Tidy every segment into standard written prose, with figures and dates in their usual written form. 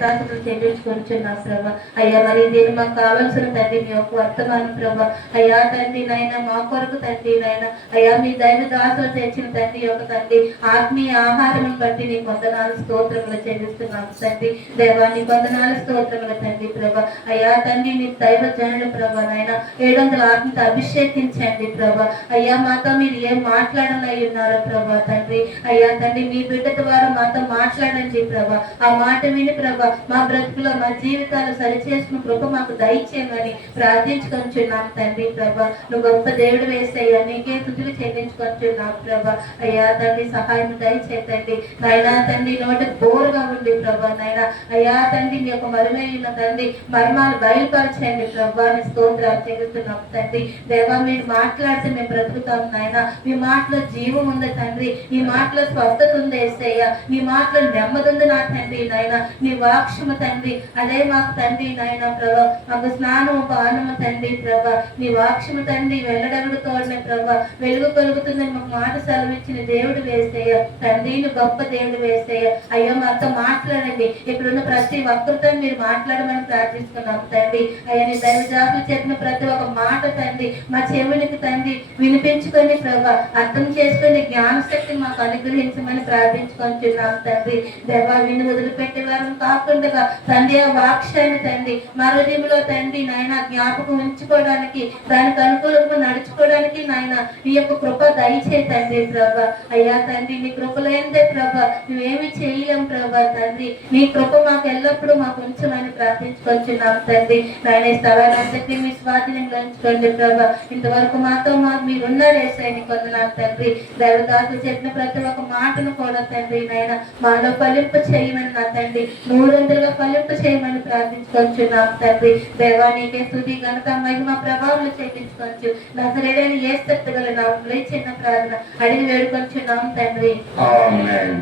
దాసులు చెల్లించుకుంటున్నాం ప్రభా. అయ్యా మరి దీన్ని మాకు కావాల్సిన తండ్రి మీ యొక్క వర్తమానం ప్రభా. అయ్యా తండ్రి నాయన మా కొరకు తండ్రి నాయన అయ్యా మీ దైవ దాసులు తెచ్చిన తండ్రి యొక్క తండ్రి ఆత్మీయ ఆహారం బట్టి నీ వందనాలు స్తోత్రములు చెల్లిస్తున్నాం తండ్రి. దేవాన్ని వందనాలు స్తోత్రములు తండ్రి ప్రభా. అయ్యా తండ్రి నీ దైవ జనులు ప్రభా నాయన 700 ఆత్మతో అభిషేకించండి ప్రభా. అయ్యా మాతో మీరు ఏం మాట్లాడనై ఉన్నారో ప్రభా తండ్రి. అయ్యా తండ్రి మీ బిడ్డ ద్వారా మాతో మాట్లాడండి ప్రభా. ఆ మాట విని ప్రభా మా బ్రతుకులో మా జీవితాలు సరిచేసుకున్న కృప మాకు దయచేయమని ప్రార్థించుకొంచున్నాం తండ్రి ప్రభా. నువ్వు గొప్ప దేవుడు వేసయ్యా నీకే తుదులు చెల్లించుకొంచున్నాం ప్రభా. అయ్యా తండ్రి సహాయం దయచేతండి నాయనా తండ్రి నోటి బోరుగా ఉంది ప్రభా నాయన. అయ్యా తండ్రి మీ యొక్క మరుమైన తండ్రి మర్మాలు బయలుపరచండి ప్రభా అని స్తోత్రాలు చెల్లిస్తున్నాం తండ్రి. దేవా మీరు మాట్లాడితే మేము బ్రతుకుతాం నాయన. మీ మాటలో జీవం ఉంది తండ్రి. మీ మాటలో స్వస్థత ఉంది ఏసయ్యా. మీ మాటలో నెమ్మది ఉంది నా తండ్రి నాయన. మీ వాక్షము తండ్రి అదే మాకు తండ్రి నాయన ప్రభా. మాకు స్నానము పానము తండ్రి ప్రభా. నీ వాక్షము తండ్రి వెళ్ళడగుడు తోడనే ప్రభా. వెలుగు కలుగుతుందని మాకు మాట సెలవిచ్చిన దేవుడు వేసేయ తండ్రి. గొప్ప దేవుడు వేసేయ అయ్యో మాతో మాట్లాడండి. ఇక్కడున్న ప్రతి ఒక్కరితో మీరు మాట్లాడమని ప్రార్థిస్తున్నాం తండ్రి. అయ్యా నీ దైవ జాతులు చెప్పిన ప్రతి ఒక్క మాట తండ్రి మా చెవునికి తండ్రి వినిపించుకొని ప్రభా అర్థం చేసుకుని జ్ఞానశక్తి మాకు అనుగ్రహించమని ప్రార్థించుకుంటున్నాం తండ్రి. దేవా విని వదిలిపెట్టే వారు కాకుండా తండ్రి ఆ వాక్యాన్ని తండ్రి మా హృదయంలో తండ్రి నాయన జ్ఞాపకం ఉంచుకోవడానికి దానికి అనుకూలంగా నడుచుకోవడానికి నాయన నీ యొక్క కృప దయచే తండ్రి ప్రభా. అయ్యా తండ్రి నీ కృపలేందే ప్రభా నువ్వేమి చేయలేం ప్రభా తండ్రి. నీ కృప మాకు ఎల్లప్పుడూ మాకు ఉంచమని ప్రార్థించుకొచ్చున్నాం తండ్రి. నాయన ఈ స్థలాలంతటి మీ స్వాధీనంలో ఉంచుకోండి ప్రభా. ఇంతవరకు మాతో మీరు ఉన్నారేసాయని కొందనాం తండ్రి. దైవదాసు చెప్పిన ప్రతి ఒక్క మాటను కూడా తండ్రి నాయన మాలో ఫలింపు చేయమని నా తండ్రి 300గా ఫలింపు చేయమని ప్రార్థించుకొచ్చున్నాం తండ్రి. దేవా నీకే స్తుతి ఘనత మహిమ ప్రభావం చెల్లించుకోవచ్చు. నజరేయుడైన యేసు గల నామములో చిన్న ప్రార్థన అడిగి వేడుకొంచున్నాం తండ్రి. ఆమేన్.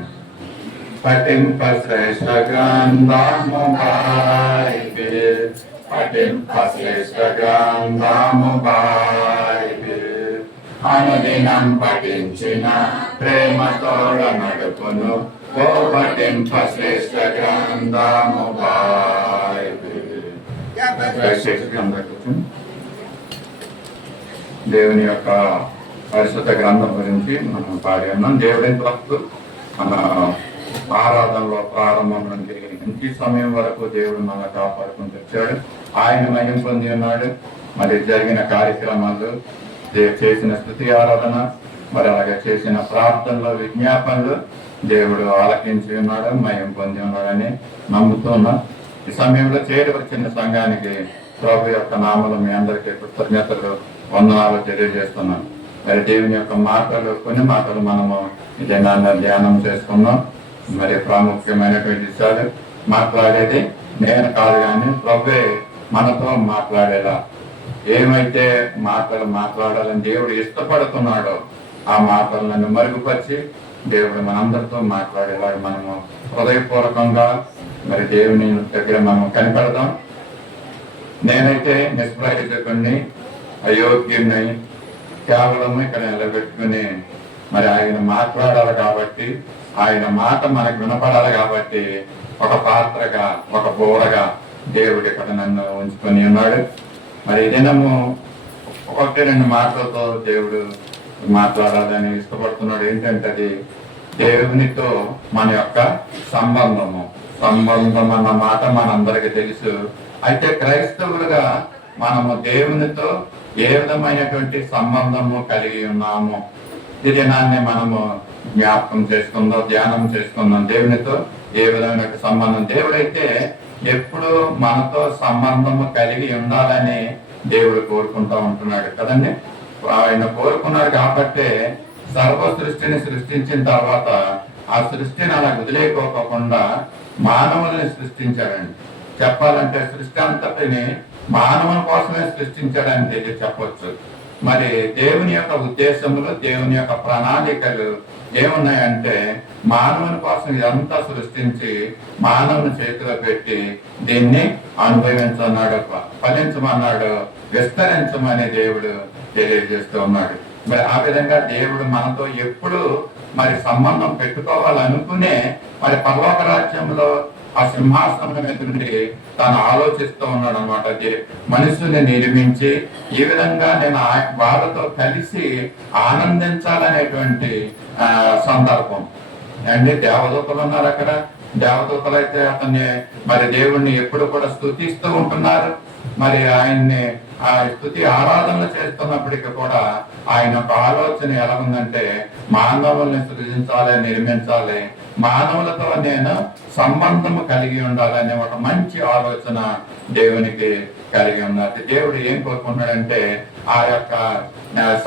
పఠింపశ్రేష్ఠ గ్రంథము బైబిల్, పఠింపశ్రేష్ఠ గ్రంథము బైబిల్, అనుదినం పఠించిన ప్రేమతోడ నడుపును ఓ పఠింపశ్రేష్ఠ గ్రంథము బైబిల్. దేవుని యొక్క పరిశుద్ధ గ్రంథం గురించి మనం పాడి ఉన్నాం. దేవుడి వరకు మన ఆరాధనలో ప్రారంభం నుండి ఇంటి సమయం వరకు దేవుడు మన కాపాడుకుంటూ వచ్చాడు. ఆయన మహిమ పొంది ఉన్నాడు. మరి జరిగిన కార్యక్రమాలు చేసిన స్తుతి ఆరాధన మరి అలాగే చేసిన ప్రార్థనలు విజ్ఞాపనలు దేవుడు ఆలకించి ఉన్నాడు, మహిమ పొంది ఉన్నాడని నమ్ముతున్నాం. ఈ సమయంలో చేరి వచ్చిన సంఘానికి ప్రభు యొక్క నామలు మీ అందరికీ కృతజ్ఞతలు వందనాలు తెలియజేస్తున్నాం. మరి దేవుని యొక్క మాటలు కొన్ని మాటలు మనము నిజంగా ధ్యానం చేసుకున్నాం. మరి ప్రాముఖ్యమైనటువంటి విషయాలు మాట్లాడేది నేను కాదు కానీ ప్రభువే మనతో మాట్లాడేలా ఏమైతే మాటలు మాట్లాడాలని దేవుడు ఇష్టపడుతున్నాడో ఆ మాటలను మరుగుపరిచి దేవుడు మనందరితో మాట్లాడేలాగా మనము హృదయపూర్వకంగా మరి దేవుని దగ్గర మనం కనిపెడదాం. నేనైతే నిష్ప్రయోజకుడిని, అయోగ్యుని, కేవలం ఇక్కడ నిలబెట్టుకుని మరి ఆయన మాట్లాడాలి కాబట్టి, ఆయన మాట మనకు వినపడాలి కాబట్టి ఒక పాత్రగా ఒక బోరగా దేవుడు ఇక్కడ నన్ను ఉంచుకొని ఉన్నాడు. మరి దినము 1-2 మాటలతో దేవుడు మాట్లాడాలని ఇష్టపడుతున్నాడు. ఏంటంటే అది దేవునితో మన యొక్క సంబంధం అన్న మాట మనందరికీ తెలుసు. అయితే క్రైస్తవులుగా మనము దేవునితో ఏ విధమైనటువంటి సంబంధము కలిగి ఉన్నాము ఈ దినాన్ని మనము జ్ఞాపకం చేసుకుందాం, ధ్యానం చేసుకుందాం. దేవునితో ఏ విధమైన సంబంధం, దేవుడైతే ఎప్పుడు మనతో సంబంధము కలిగి ఉండాలని దేవుడు కోరుకుంటా ఉంటున్నాడు కదండి. ఆయన కోరుకున్నాడు కాబట్టి సర్వ సృష్టిని సృష్టించిన తర్వాత ఆ సృష్టిని అలా వదిలేకోకుండా మానవుల్ని సృష్టించాడండి. చెప్పాలంటే సృష్టి అంతటిని మానవుల కోసమే సృష్టించడానికి చెప్పొచ్చు. మరి దేవుని యొక్క ఉద్దేశములు, దేవుని యొక్క ప్రణాళికలు ఏమున్నాయంటే మానవుని కోసం ఇదంతా సృష్టించి మానవుని చేతిలో పెట్టి దీన్ని అనుభవించమన్నాడు, ఫలించమన్నాడు, విస్తరించమని దేవుడు తెలియజేస్తూ ఉన్నాడు. మరి ఆ విధంగా దేవుడు మనతో ఎప్పుడు మరి సంబంధం పెట్టుకోవాలనుకునే మరి పరలోక రాజ్యంలో ఆ సింహాసనం మీద నుండి తాను ఆలోచిస్తూ ఉన్నాడు అనమాట. మనుషుల్ని నిర్మించి ఈ విధంగా నేను వాళ్ళతో కలిసి ఆనందించాలనేటువంటి సందర్భం అండి. దేవదూతలు ఉన్నారు అక్కడ. దేవదూతలు అయితే అతన్ని మరి దేవుణ్ణి ఎప్పుడు కూడా స్తుతిస్తూ ఉంటున్నారు. మరి ఆయన్ని ఆ స్తుతి ఆరాధనలు చేస్తున్నప్పటికీ కూడా ఆయన ఒక ఆలోచన ఎలా ఉందంటే, మానవుల్ని సృజించాలి, నిర్మించాలి, మానవులతో నేను సంబంధము కలిగి ఉండాలనే ఒక మంచి ఆలోచన దేవునికి కలిగి ఉన్నారు. దేవుడు ఏం కోరుకుంటున్నాడంటే, ఆ యొక్క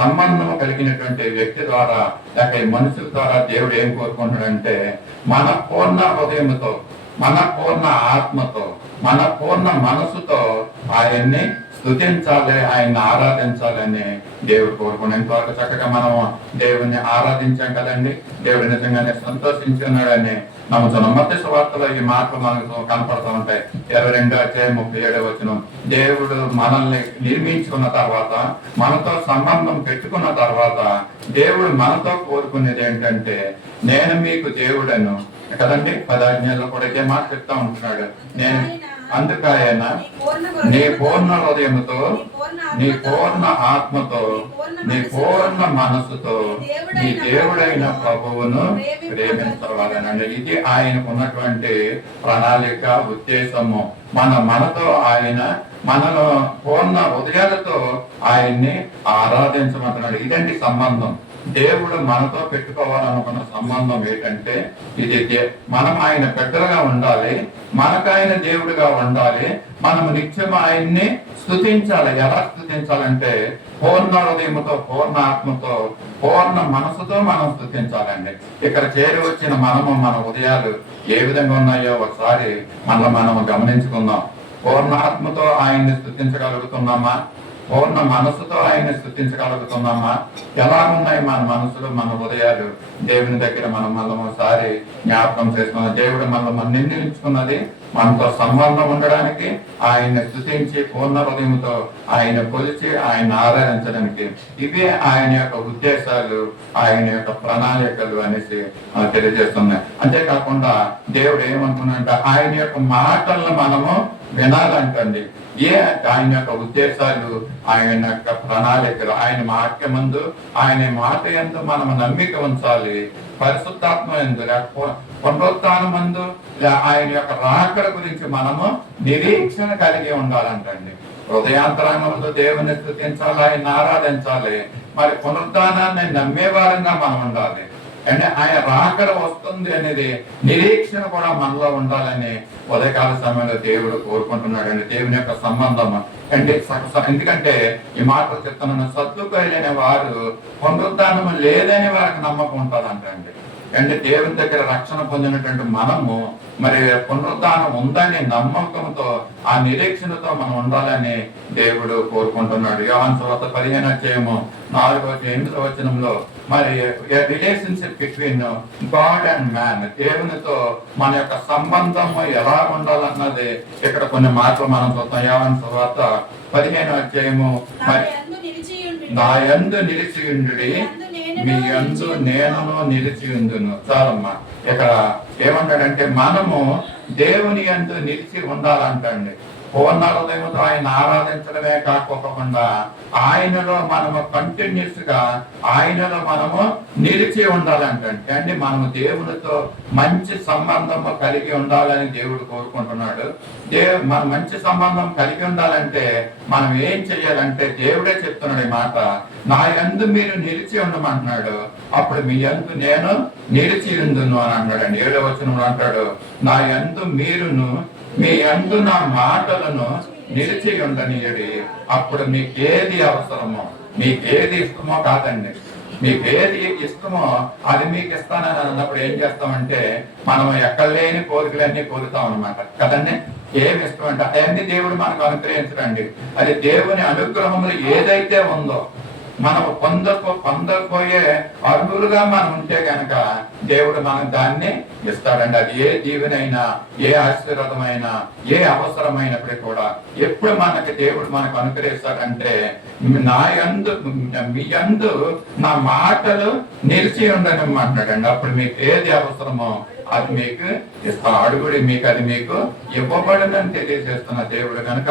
సంబంధము కలిగినటువంటి వ్యక్తి ద్వారా లేక ఈ మనుషుల ద్వారా దేవుడు ఏం కోరుకుంటున్నాడంటే, మన పూర్ణ హృదయంతో, మన పూర్ణ ఆత్మతో, మన పూర్ణ మనసుతో ఆయన్ని స్తుతించాలి, ఆయన్ని ఆరాధించాలని దేవుడు కోరుకున్నాడు. ఇంతవరకు చక్కగా మనం దేవుణ్ణి ఆరాధించాం కదండి. దేవుడు నిజంగానే సంతోషించి ఉన్నాడని నమ్ముతున్నాం. మత్తయి సువార్తలో ఈ మాటలు మనకు కనపడుతూ ఉంటాయి. 22:37 దేవుడు మనల్ని నిర్మించుకున్న తర్వాత, మనతో సంబంధం పెట్టుకున్న తర్వాత దేవుడు మనతో కోరుకునేది ఏంటంటే, నేను మీకు దేవుడను కదండి. 10 ఆజ్ఞల్లో కూడా ఇదే మాట చెప్తా ఉంటున్నాడు. నేను అందుకైనా నీ పూర్ణ హృదయముతో, నీ పూర్ణ ఆత్మతో, నీ పూర్ణ మనసుతో నీ దేవుడైన ప్రభువును ప్రేమించవాలనండి. ఇది ఆయనకు ఉన్నటువంటి ప్రణాళిక, ఉద్దేశము. మనతో ఆయన, మనలో పూర్ణ హృదయాలతో ఆయన్ని ఆరాధించమంటున్నాడు. ఇదండి సంబంధం. దేవుడు మనతో పెట్టుకోవాలనుకున్న సంబంధం ఏంటంటే, ఇది మనం ఆయన బిడ్డలుగా ఉండాలి, మనకు ఆయన దేవుడిగా ఉండాలి, మనం నిత్యం ఆయన్ని స్తుతించాలి. ఎలా స్తుతించాలంటే, పూర్ణ హృదయముతో, పూర్ణ ఆత్మతో, పూర్ణ మనసుతో మనం స్తుతించాలండి. ఇక్కడ చేరి వచ్చిన మనము, మన హృదయాలు ఏ విధంగా ఉన్నాయో ఒకసారి మనము గమనించుకుందాం. పూర్ణ ఆత్మతో ఆయన్ని స్తుతించగలుగుతున్నామా? పూర్ణ మనసుతో ఆయన్ని స్తుతించగలుగుతున్నామా? ఎలా ఉన్నాయి మన మనసులు, మన హృదయాలు దేవుని దగ్గర? మనం ఒకసారి జ్ఞాపకం చేసుకున్నాం. దేవుడు మనం నిర్ణయించుకున్నది మనతో సంబంధం ఉండడానికి, ఆయన్ని స్తుతించి పూర్ణ హృదయంతో ఆయన కొలిచి ఆయన ఆరాధించడానికి. ఇవే ఆయన యొక్క ఉద్దేశాలు, ఆయన యొక్క ప్రణాళికలు అనేసి తెలియజేస్తున్నాయి. అంతేకాకుండా దేవుడు ఏమంటున్నాడంటే, ఆయన యొక్క మాటలను మనము వినాలంటండి. ఆయన యొక్క ఉద్దేశాలు, ఆయన యొక్క ప్రణాళికలు, ఆయన వాక్యమందు, ఆయన మాట యందు మనం నమ్మిక ఉంచాలి. పరిశుద్ధాత్మ యందు లేకపోతే పునరుత్థానమందు ఆయన యొక్క రాకడ గురించి మనము నిరీక్షణ కలిగి ఉండాలంటండి. హృదయాంతరంగంలో దేవుని స్తుతించాలి, ఆయన ఆరాధించాలి. మరి పునరుత్థానాన్ని నమ్మే వారంగా మనం ఉండాలి. అంటే ఆయన రాకడ వస్తుంది అనేది నిరీక్షణ కూడా మనలో ఉండాలని ఉదయకాల సమయంలో దేవుడు కోరుకుంటున్నాడు. దేవుని యొక్క సంబంధం అంటే, ఎందుకంటే ఈ మాటలు చెప్తున్నాను, సద్దుకైన వారు పునరుద్ధానం లేదని వారికి నమ్మకం ఉంటుందంటండి. అంటే దేవుని దగ్గర రక్షణ పొందినటువంటి మనము మరి పునరుద్ధానం ఉందని నమ్మకంతో, ఆ నిరీక్షణతో మనం ఉండాలని దేవుడు కోరుకుంటున్నాడు. యోహాను సువార్త 15:4-8 మరి relationship between God and man, దేవునితో మన యొక్క సంబంధం ఎలా ఉండాలన్నది ఇక్కడ కొన్ని మాటలు మనం చూస్తాం. యోహాను సువార్త 15 మరి నా యందు నిలిచియుండుడి, మీ యందు నేను నిలిచియుందును. చాలమ్మా. ఇక్కడ ఏమంటాడంటే, మనము దేవుని యందు నిలిచి ఉండాలంటండి. పూర్ణ హృదయంతో ఆయన ఆరాధించడమే కాకోకుండా ఆయనలో మనము కంటిన్యూస్ గా ఆయనలో మనము నిలిచి ఉండాలంటండి. అంటే మనము దేవునితో మంచి సంబంధము కలిగి ఉండాలని దేవుడు కోరుకుంటున్నాడు. మన మంచి సంబంధం కలిగి ఉండాలంటే మనం ఏం చెయ్యాలంటే, దేవుడే చెప్తున్నాడు ఈ మాట, నా యందు మీరు నిలిచి ఉండమంటున్నాడు. అప్పుడు మీ యందు నేను నిలిచి ఉందును అని అన్నాడండి. 7వ వచనంలో అంటాడు, నా యందు మీరును, మీ యందు నా మాటలను నిలిచి ఉండనియడి. అప్పుడు మీకేది అవసరమో, మీకేది ఇష్టమో కాదండి, మీకు ఏది ఇష్టమో అది మీకు ఇస్తానని అన్నప్పుడు ఏం చేస్తామంటే, మనం ఎక్కడ లేని కోరికలన్నీ కోరుతాం అనమాట కదండి. ఏమి ఇష్టం అంటే అవన్నీ దేవుడు మనకు అనుగ్రహించడండి. అది దేవుని అనుగ్రహంలో ఏదైతే ఉందో మనం పొందకపోయే అర్హులుగా మనం ఉంటే గనక దేవుడు మనకు దాన్ని ఇస్తాడండి. అది ఏ దీవెనైనా, ఏ ఆశీర్వాదమైనా, ఏ అవసరమైనప్పుడు కూడా ఎప్పుడు మనకి దేవుడు మనకు అనుగ్రహిస్తాడంటే, నా యందు, మీ యందు నా మాటలు నిలిచి ఉండని అంటున్నాడండి. అప్పుడు మీకు ఏది అవసరమో అది మీకు ఇస్తాం, అడుగుడి మీకు అది మీకు ఇవ్వబడినని తెలియజేస్తున్న దేవుడు కనుక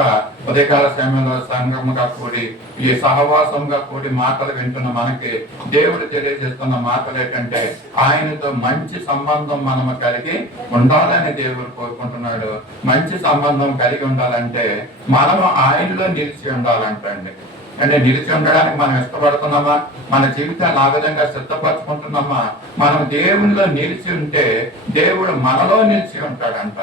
ఉదయకాల సమయంలో సంఘముగా కూడి ఈ సహవాసంగా కూడి మాటలు వింటున్న మనకి దేవుడు తెలియజేస్తున్న మాటలు ఏంటంటే ఆయనతో మంచి సంబంధం మనము కలిగి ఉండాలని దేవుడు కోరుకుంటున్నాడు. మంచి సంబంధం కలిగి ఉండాలంటే మనము ఆయనలో నిలిచి ఉండాలంటండి. అంటే నిలిచి ఉండడానికి మనం ఇష్టపడుతున్నామా, మన జీవితాన్ని ఆ విధంగా సిద్ధపరచుకుంటున్నామా? మనం దేవునిలో నిలిచి ఉంటే దేవుడు మనలో నిలిచి ఉంటాడంట.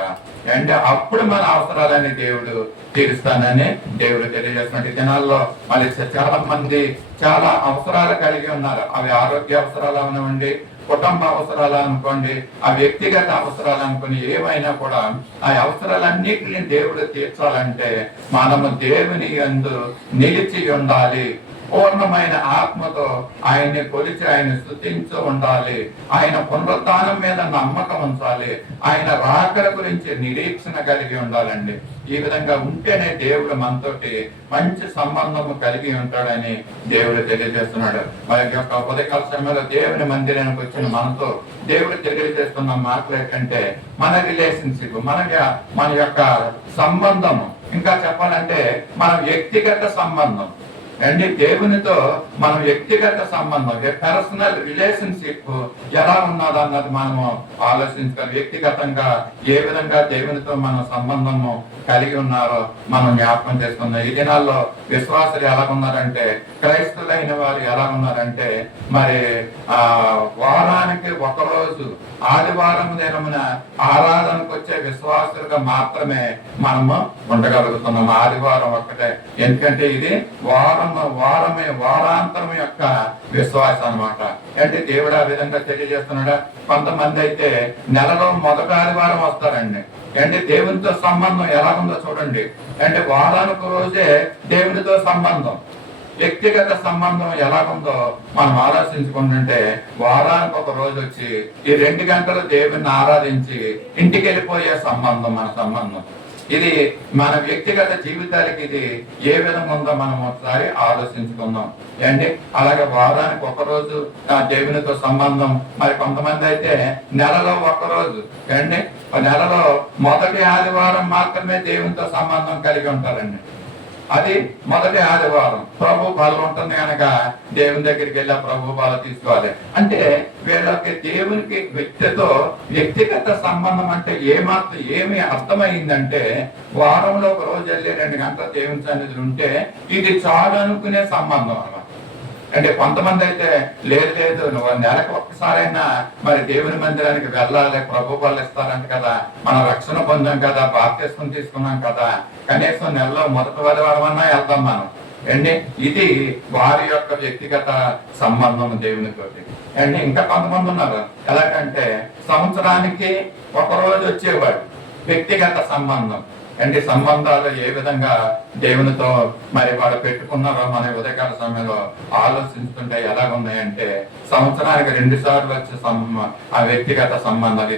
అంటే అప్పుడు మన అవసరాలని దేవుడు తీరుస్తానని దేవుడు తెలియజేస్తున్నట్టు. దినాల్లో మరి చాలా మంది చాలా అవసరాలు కలిగి ఉన్నారు. అవి ఆరోగ్య అవసరాలు అవనివ్వండి, కుటుంబ అవసరాలు అనుకోండి, ఆ వ్యక్తిగత అవసరాలు అనుకుని ఏమైనా కూడా ఆ అవసరాలన్నిటిని దేవుడు తీర్చాలంటే మనము దేవుని యందు నిలిచి ఉండాలి. పూర్ణమైన ఆత్మతో ఆయన్ని కొలిచి ఆయన స్తుతించు ఉండాలి. ఆయన పునరుత్థానం మీద నమ్మకం ఉంచాలి. ఆయన రాకడ గురించి నిరీక్షణ కలిగి ఉండాలండి. ఈ విధంగా ఉంటేనే దేవుడు మనతోటి మంచి సంబంధము కలిగి ఉంటాడని దేవుడు తెలియజేస్తున్నాడు. మరి యొక్క ఉదయకాల సమయంలో దేవుని మందిరానికి వచ్చిన మనతో దేవుడు తెలియజేస్తున్న మాటలు ఏంటంటే మన రిలేషన్షిప్, మన యొక్క సంబంధము, ఇంకా చెప్పాలంటే మన వ్యక్తిగత సంబంధం అండి. దేవునితో మన వ్యక్తిగత సంబంధం, పర్సనల్ రిలేషన్షిప్ ఎలా ఉన్నది అన్నది మనము ఆలోచించుకోవాలి. వ్యక్తిగతంగా ఏ విధంగా దేవునితో మన సంబంధము కలిగి ఉన్నారో మనం జ్ఞాపకం చేసుకున్నాం. ఈ దినాల్లో విశ్వాసులు ఎలా ఉన్నారంటే, క్రైస్తవులైన వారు ఎలా ఉన్నారంటే, మరి వారానికి ఒకరోజు ఆదివారం దినమున ఆరాధనకు వచ్చే విశ్వాసులుగా మాత్రమే మనము ఉండగలుగుతున్నాం. ఆదివారం ఒక్కటే, ఎందుకంటే ఇది వారాంతరం యొక్క విశ్వాసం అన్నమాట. అంటే దేవుడు ఆ విధంగా తెలియజేస్తున్నాడా? కొంతమంది అయితే నెలలో మొదటి ఆదివారం వస్తారండి. అంటే దేవునితో సంబంధం ఎలా ఉందో చూడండి. అంటే వారానికి రోజే దేవునితో సంబంధం, వ్యక్తిగత సంబంధం ఎలా ఉందో మనం ఆలోచించుకుంటుంటే, వారానికి ఒక రోజు వచ్చి ఈ 2 గంటలు దేవుని ఆరాధించి ఇంటికి వెళ్ళిపోయే సంబంధం మన సంబంధం. ఇది మన వ్యక్తిగత జీవితాలకి ఇది ఏ విధంగా ఉందో మనం ఒకసారి ఆలోచించుకుందాం. అంటే అలాగే వారానికి ఒకరోజు దేవునితో సంబంధం. మరి కొంతమంది అయితే నెలలో ఒకరోజు, అంటే నెలలో మొదటి ఆదివారం మాత్రమే దేవునితో సంబంధం కలిగి ఉంటారండి. అది మొదటి ఆదివారం ప్రభు బలం ఉంటుంది కనుక దేవుని దగ్గరికి వెళ్ళి ప్రభు బలం తీసుకోవాలి. అంటే వీళ్ళకి దేవునికి వ్యక్తితో వ్యక్తిగత సంబంధం అంటే ఏమి అర్థమైందంటే, వారంలో ఒక రోజు వెళ్ళి 2 గంటల దేవుని సన్నిధులు ఉంటే ఇది చాలు అనుకునే సంబంధం అన్నమాట. అంటే కొంతమంది అయితే లేదు నువ్వు నెలకు ఒక్కసారైనా మరి దేవుని మందిరానికి వెళ్ళాలి, ప్రభు వాళ్ళు ఇస్తారంట కదా, మనం రక్షణ పొందాం కదా, బాప్తిస్మం తీసుకున్నాం కదా, కనీసం నెలలో మొదటి ఆదివారం అన్నా వెళ్దాం మనం. అండి ఇది వారి యొక్క వ్యక్తిగత సంబంధం దేవునితోటి. అండి ఇంకా కొంతమంది ఉన్నారు ఎలాగంటే సంవత్సరానికి ఒకరోజు వచ్చేవాడు, వ్యక్తిగత సంబంధం. అంటే సంబంధాలు ఏ విధంగా దేవునితో మరి వాడు పెట్టుకున్నారో మన ఉదయకాల సమయంలో ఆలోచిస్తుంటే ఎలాగున్నాయంటే, సంవత్సరానికి 2 సార్లు వచ్చే ఆ వ్యక్తిగత సంబంధం.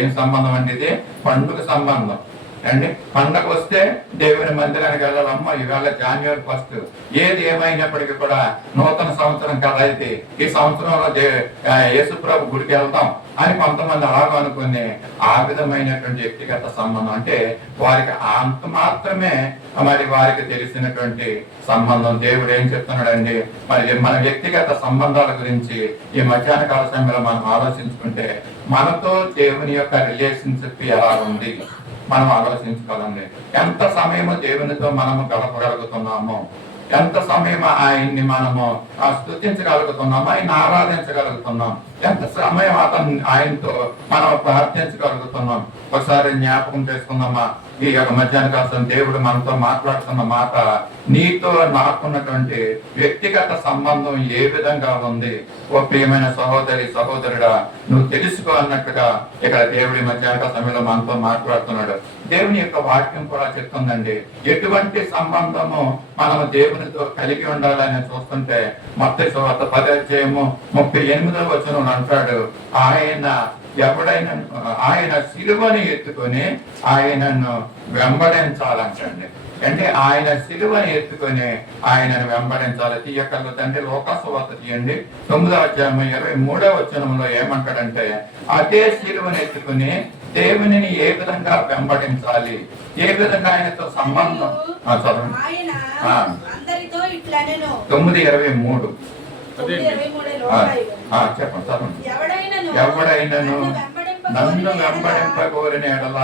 ఏం సంబంధం అంటే ఇది పండుగ సంబంధం అండి. పండగ వస్తే దేవుని మందిరానికి వెళ్ళాలమ్మా, ఇవాళ January 1. ఏది ఏమైనప్పటికీ కూడా నూతన సంవత్సరం కదా ఇది, ఈ సంవత్సరంలో యేసు ప్రభు గుడికి వెళ్తాం అని కొంతమంది అలాగ అనుకుని ఆ విధమైనటువంటి వ్యక్తిగత సంబంధం. అంటే వారికి అంత మాత్రమే మరి వారికి తెలిసినటువంటి సంబంధం. దేవుడు ఏం చెప్తున్నాడండి, మరి మన వ్యక్తిగత సంబంధాల గురించి ఈ మధ్యాహ్న కాల సమయంలో మనం ఆలోచించుకుంటే మనతో దేవుని యొక్క రిలేషన్షిప్ ఎలా ఉంది మనం ఆలోచించుకోవాలండి. ఎంత సమయము దేవునితో మనము గడపగలుగుతున్నామో, ఎంత సమయం ఆయన్ని మనము స్తుతించగలుగుతున్నాము, ఆయన ఆరాధించగలుగుతున్నాం, ఎంత సమయం ఆయనతో మనం ప్రార్థించగలుగుతున్నాం. ఒకసారి జ్ఞాపకం చేసుకుందామా, ఈ యొక్క మధ్యాహ్న కాలం దేవుడు మనతో మాట్లాడుతున్న మాట, నీతో నాకున్నటువంటి వ్యక్తిగత సంబంధం ఏ విధంగా ఉంది ఓ ప్రియమైన సహోదరుడా నువ్వు తెలుసుకో అన్నట్టుగా ఇక్కడ దేవుడి మధ్యాహ్న సమయంలో మనతో మాట్లాడుతున్నాడు. దేవుని యొక్క వాక్యం కూడా చెప్తుందండి, ఎటువంటి సంబంధము మనము దేవునితో కలిగి ఉండాలని చూస్తుంటే మత్తయి సువార్త 10వ అధ్యాయము 38వ వచనం అంటాడు, ఆయన ఎవడైనా ఆయన సిలువని ఎత్తుకొని ఆయనను వెంబడించాలంటండి. అంటే ఆయన సిలువని ఎత్తుకొని ఆయనను వెంబడించాలి. తీయకల్లో తండ్రి లోకాసువార్త తీయండి 9వ అధ్యాయం 23వ వచనంలో ఏమంటాడంటే, అదే సిలువని ఎత్తుకుని దేవునిని ఏ విధంగా వెంబడించాలి, ఏ విధంగా ఆయనతో సంబంధం చదవండి. 9:23 చెప్పండి చదవండి. ఎవడైనను నన్ను వెంబడింపగోరిన ఎడల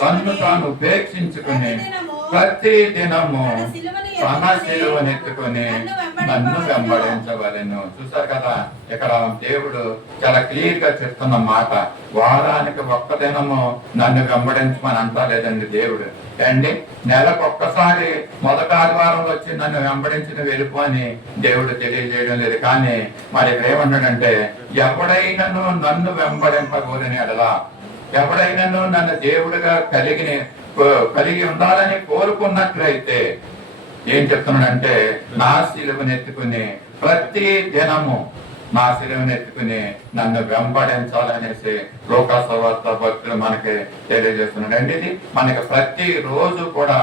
తన్ను తాను ఉపేక్షించుకుని ప్రతి దినము తన సిలువనెత్తుకుని నన్ను వెంబడించవలెను. చూసారు కదా, ఇక్కడ దేవుడు చాలా క్లియర్ గా చెప్తున్న మాట. వారానికి ఒక్క దినము నన్ను వెంబడించమని అంటా లేదండి దేవుడు. అండి నెలకొక్కసారి మొదటి ఆదివారంలో వచ్చి నన్ను వెంబడించిన వెళ్ళిపో అని దేవుడు తెలియజేయడం లేదు. కానీ మరి ఇక్కడ ఏమన్నాడంటే, ఎవడైనను నన్ను వెంబడింపగోరిన ఎడలా, ఎవడైనాను నన్ను దేవుడిగా కలిగి ఉండాలని కోరుకున్నట్లయితే ఏం చెప్తున్నాడంటే, నా సిలువనెత్తుకుని ప్రతి దినము నా సిలువనెత్తుకుని నన్ను వెంబడించాలనేసి లోకాసువార్త భక్తులు మనకి తెలియజేస్తున్నాడు. అంటే ఇది మనకి ప్రతి రోజు కూడా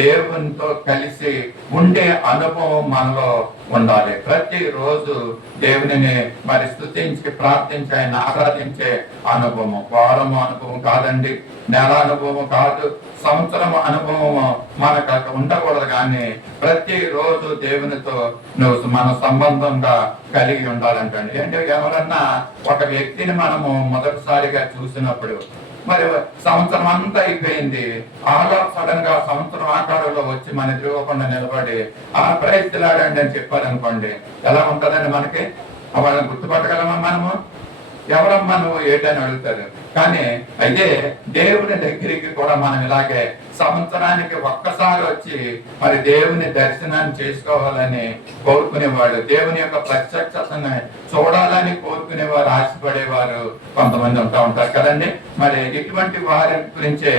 దేవునితో కలిసి ఉండే అనుభవం మనలో ఉండాలి. ప్రతి రోజు దేవునిని మరి స్తుతించి ప్రార్థించి ఆయన ఆరాధించే అనుభవం. వారము అనుభవం కాదండి, నెల అనుభవం కాదు, సంవత్సరం అనుభవం మనకు అక్కడ ఉండకూడదు. కానీ ప్రతి రోజు దేవునితో నువ్వు మన సంబంధంగా కలిగి ఉండాలంటండి. అంటే ఎవరన్నా ఒక వ్యక్తిని మనము మొదటిసారిగా చూసినప్పుడు మరి సంవత్సరం అంతా అయిపోయింది, ఆలో సడన్ గా సంవత్సరం ఆకారంలో వచ్చి మన ఎదురుకోకుండా నిలబడి ప్రయత్నాడండి అని చెప్పారనుకోండి, ఎలా ఉంటదండి మనకి? వాళ్ళని గుర్తుపట్టగలమా మనము? ఎవరమ్మా నువ్వు ఏంటని అడుగుతారు. కానీ అయితే దేవుని దగ్గరికి కూడా మనం ఇలాగే సంవత్సరానికి ఒక్కసారి వచ్చి మరి దేవుని దర్శనాన్ని చేసుకోవాలని కోరుకునేవాడు, దేవుని యొక్క ప్రత్యక్షతని చూడాలని కోరుకునేవారు, ఆశపడేవారు కొంతమంది ఉంటారు కదండి. మరి ఇటువంటి వారి గురించే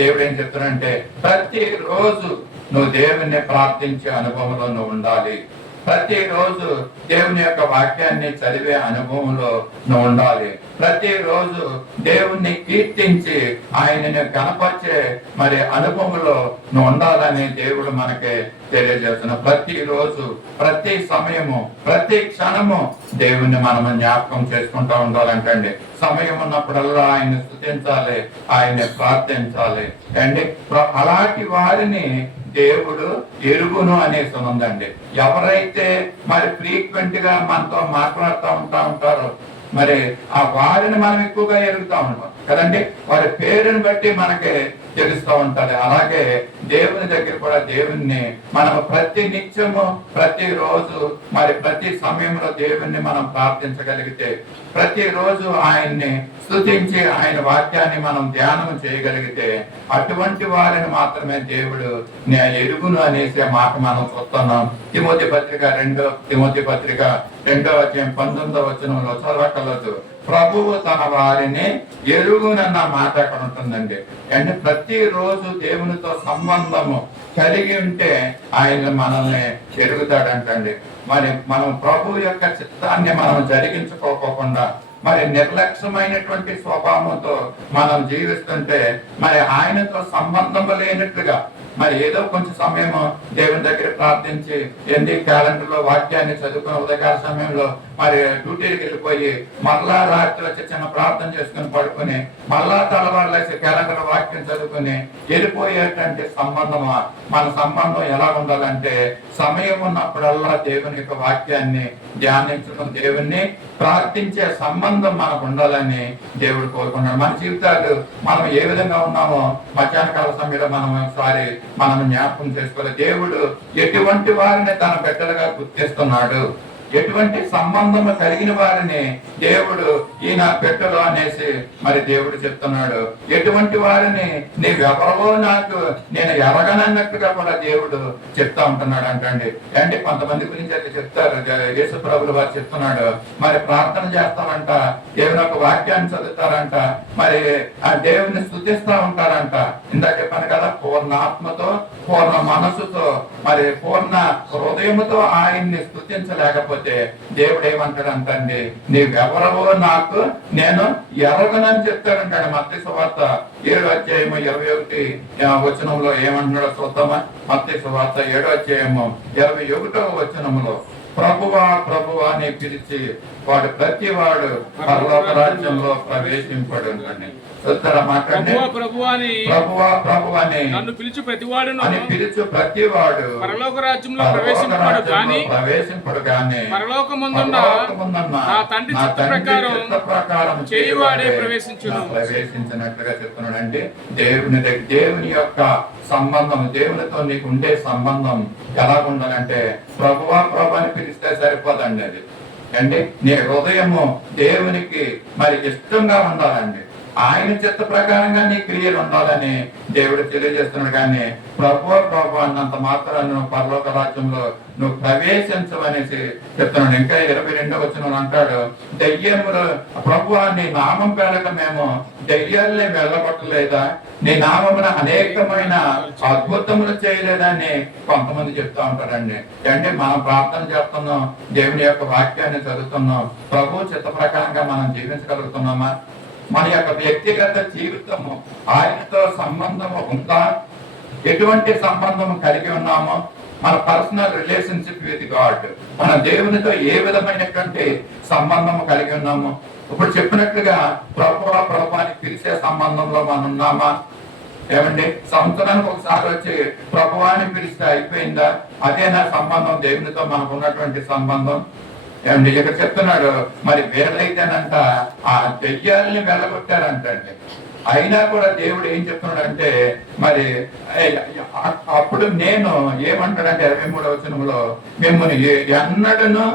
దేవుడు ఏం చెప్తున్నాడంటే, ప్రతి రోజు నువ్వు దేవుణ్ణి ప్రార్థించే అనుభవంలో నువ్వు ఉండాలి. ప్రతిరోజు దేవుని యొక్క వాక్యాన్ని చదివే అనుభవంలో నువ్వు ఉండాలి. ప్రతిరోజు దేవుణ్ణి కీర్తించి ఆయనని కనపరిచే మరి అనుభవంలో నువ్వు ఉండాలని దేవుడు మనకి తెలియజేస్తున్న. ప్రతిరోజు ప్రతి సమయము ప్రతి క్షణము దేవుణ్ణి మనము జ్ఞాపకం చేసుకుంటూ ఉండాలంటండి. సమయం ఉన్నప్పుడల్లా ఆయన్ని స్తుతించాలి, ఆయన్ని ప్రార్థించాలి అండి. అలాంటి వారిని దేవుడు ఎరుగును అనేసి ఉందండి. ఎవరైతే మరి ఫ్రీక్వెంట్ గా మనతో మాట్లాడుతూ ఉంటారో మరి ఆ వారిని మనం ఎక్కువగా ఎరుగుతూ ఉంటాం కదండి. వారి పేరుని బట్టి మనకి తెలుస్తూ ఉంటది. అలాగే దేవుని దగ్గర కూడా దేవుణ్ణి మనం ప్రతి నిత్యము ప్రతి రోజు మరి ప్రతి సమయంలో దేవుణ్ణి మనం ప్రార్థించగలిగితే, ప్రతిరోజు ఆయన్ని స్తుతించి ఆయన వాక్యాన్ని మనం ధ్యానం చేయగలిగితే, అటువంటి వారిని మాత్రమే దేవుడు ఎరుగును అనేసే మాట మనం చూస్తున్నాం. తిమోతి పత్రిక 2వ అధ్యాయం 19వ వచనంలో చదవకలేదు. ప్రభువు తన వారిని ఎరుగునన్న మాట అక్కడ ఉంటుందండి. అంటే ప్రతిరోజు దేవునితో సంబంధము కలిగి ఉంటే ఆయన మనల్ని ఎరుగుతాడంటండి. మరి మనం ప్రభు యొక్క చిత్తాన్ని మనం జరిగించుకోకుండా మరి నిర్లక్ష్యమైనటువంటి స్వభావంతో మనం జీవిస్తుంటే మరి ఆయనతో సంబంధం లేనట్లుగా మరి ఏదో కొంచెం సమయము దేవుని దగ్గర ప్రార్థించి క్యాలెండర్ లో వాక్యాన్ని చదువుకుని ఉదయకాల సమయంలో మరి డ్యూటీకి వెళ్ళిపోయి మళ్ళా రాత్రి వచ్చి చిన్న ప్రార్థన చేసుకుని పడుకుని మళ్ళా తెల్లవారులేసి క్యాలెండర్ వాక్యం చదువుకుని వెళ్ళిపోయేటువంటి సంబంధమా? మన సంబంధం ఎలా ఉండాలంటే, సమయం ఉన్నప్పుడల్లా దేవుని యొక్క వాక్యాన్ని ధ్యానించడం, దేవుణ్ణి ప్రార్థించే సంబంధం మనకు ఉండాలని దేవుడు కోరుకున్నాడు. మన జీవితాలు మనం ఏ విధంగా ఉన్నామో మధ్యాహ్న కాల సమయంలో మనం ఒకసారి మనం జ్ఞాపకం చేసుకోవాలి. దేవుడు ఎటువంటి వారిని తన బిడ్డలుగా గుర్తిస్తున్నాడు, ఎటువంటి సంబంధం కలిగిన వారిని దేవుడు ఈయన పెట్టలు అనేసి మరి దేవుడు చెప్తున్నాడు. ఎటువంటి వారిని నీవెవరో నేను ఎరగనన్నట్టుగా కూడా దేవుడు చెప్తా ఉంటున్నాడు అంటండి. అంటే కొంతమంది గురించి అయితే చెప్తారు, యేసు ప్రభులు వారు చెప్తున్నాడు, మరి ప్రార్థన చేస్తారంట, దేవుని యొక్క వాక్యాన్ని చదువుతారంట, మరి ఆ దేవుని స్తుతిస్తా ఉంటారంట. ఇందాక చెప్పాను కదా, పూర్ణ ఆత్మతో పూర్ణ మనసుతో మరి పూర్ణ హృదయముతో ఆయన్ని స్తుతించలేకపోతే దేవుడు ఏమంటాడంటండి, నీవెవరవో నాకు నేను ఎరగనని చెప్తాడంటాడు. మత్తయి సువార్త 7:21 ఏమంటున్నాడో చూద్దామా? మత్తయి సువార్త 7:21 ప్రభువా ప్రభువా అని పిలిచి వాడు ప్రతి వాడు పరలోక రాజ్యంలో ప్రవేశింపడు అని ప్రభువా ప్రభువా అని పిలిచి ప్రతివాడును అని పిలిచి ప్రతివాడు పరలోక రాజ్యంలో ప్రవేశింపడు గాని పరలోకమందున్న నా తండ్రి చిత్త ప్రకారం చేయువాడే ప్రవేశించినట్లుగా చెప్తున్నాడండి. దేవుని యొక్క సంబంధం, దేవునితో నీకు ఉండే సంబంధం ఎలా ఉండాలంటే ప్రభువా ప్రభు అని పిలిస్తే సరిపోదండి. అది అంటే నీ హృదయము దేవునికి మరి ఇష్టంగా ఉండాలండి. ఆయన చిత్త ప్రకారంగా నీ క్రియలు ఉండాలని దేవుడు తెలియజేస్తున్నాడు. కానీ ప్రభు అన్నంత మాత్రం నువ్వు పరలోక రాజ్యంలో నువ్వు ప్రవేశించవనేసి చెప్తున్నాడు. ఇంకా 22 అంటాడు, దెయ్యములు ప్రభు నీ నామం పేరట మేము దెయ్యాల్ని వెళ్ళగొట్టలేదా, నీ నామమున అనేకమైన అద్భుతములు చేయలేదని కొంతమంది చెప్తా ఉంటారండి. అంటే మనం ప్రార్థన చేస్తున్నాం, దేవుని యొక్క వాక్యాన్ని చదువుతున్నాం, ప్రభు చిత్త ప్రకారంగా మనం జీవించగలుగుతున్నామా? మన యొక్క వ్యక్తిగత జీవితము ఆయనతో సంబంధము ఉందా? ఎటువంటి సంబంధం కలిగి ఉన్నామో? మన పర్సనల్ రిలేషన్షిప్ విత్ గాడ్, మన దేవునితో ఏ విధమైనటువంటి సంబంధము కలిగి ఉన్నాము? ఇప్పుడు చెప్పినట్లుగా ప్రభువా అని పిలిచే సంబంధంలో మనం ఉన్నామా? ఏమండి, సంవత్సరానికి ఒకసారి వచ్చి ప్రభువాని పిలిస్తే అయిపోయిందా? అదే నా సంబంధం దేవునితో మనకు ఉన్నటువంటి సంబంధం? ఏమండి, ఇక్కడ చెప్తున్నాడు మరి వీళ్ళైతేనంట ఆ దెయ్యాలని వెళ్ళగొట్టారంటండి. అయినా కూడా దేవుడు ఏం చెప్తున్నాడంటే మరి అప్పుడు నేను ఏమంటాడంటే 23 మిమ్మల్ని ఎన్నడను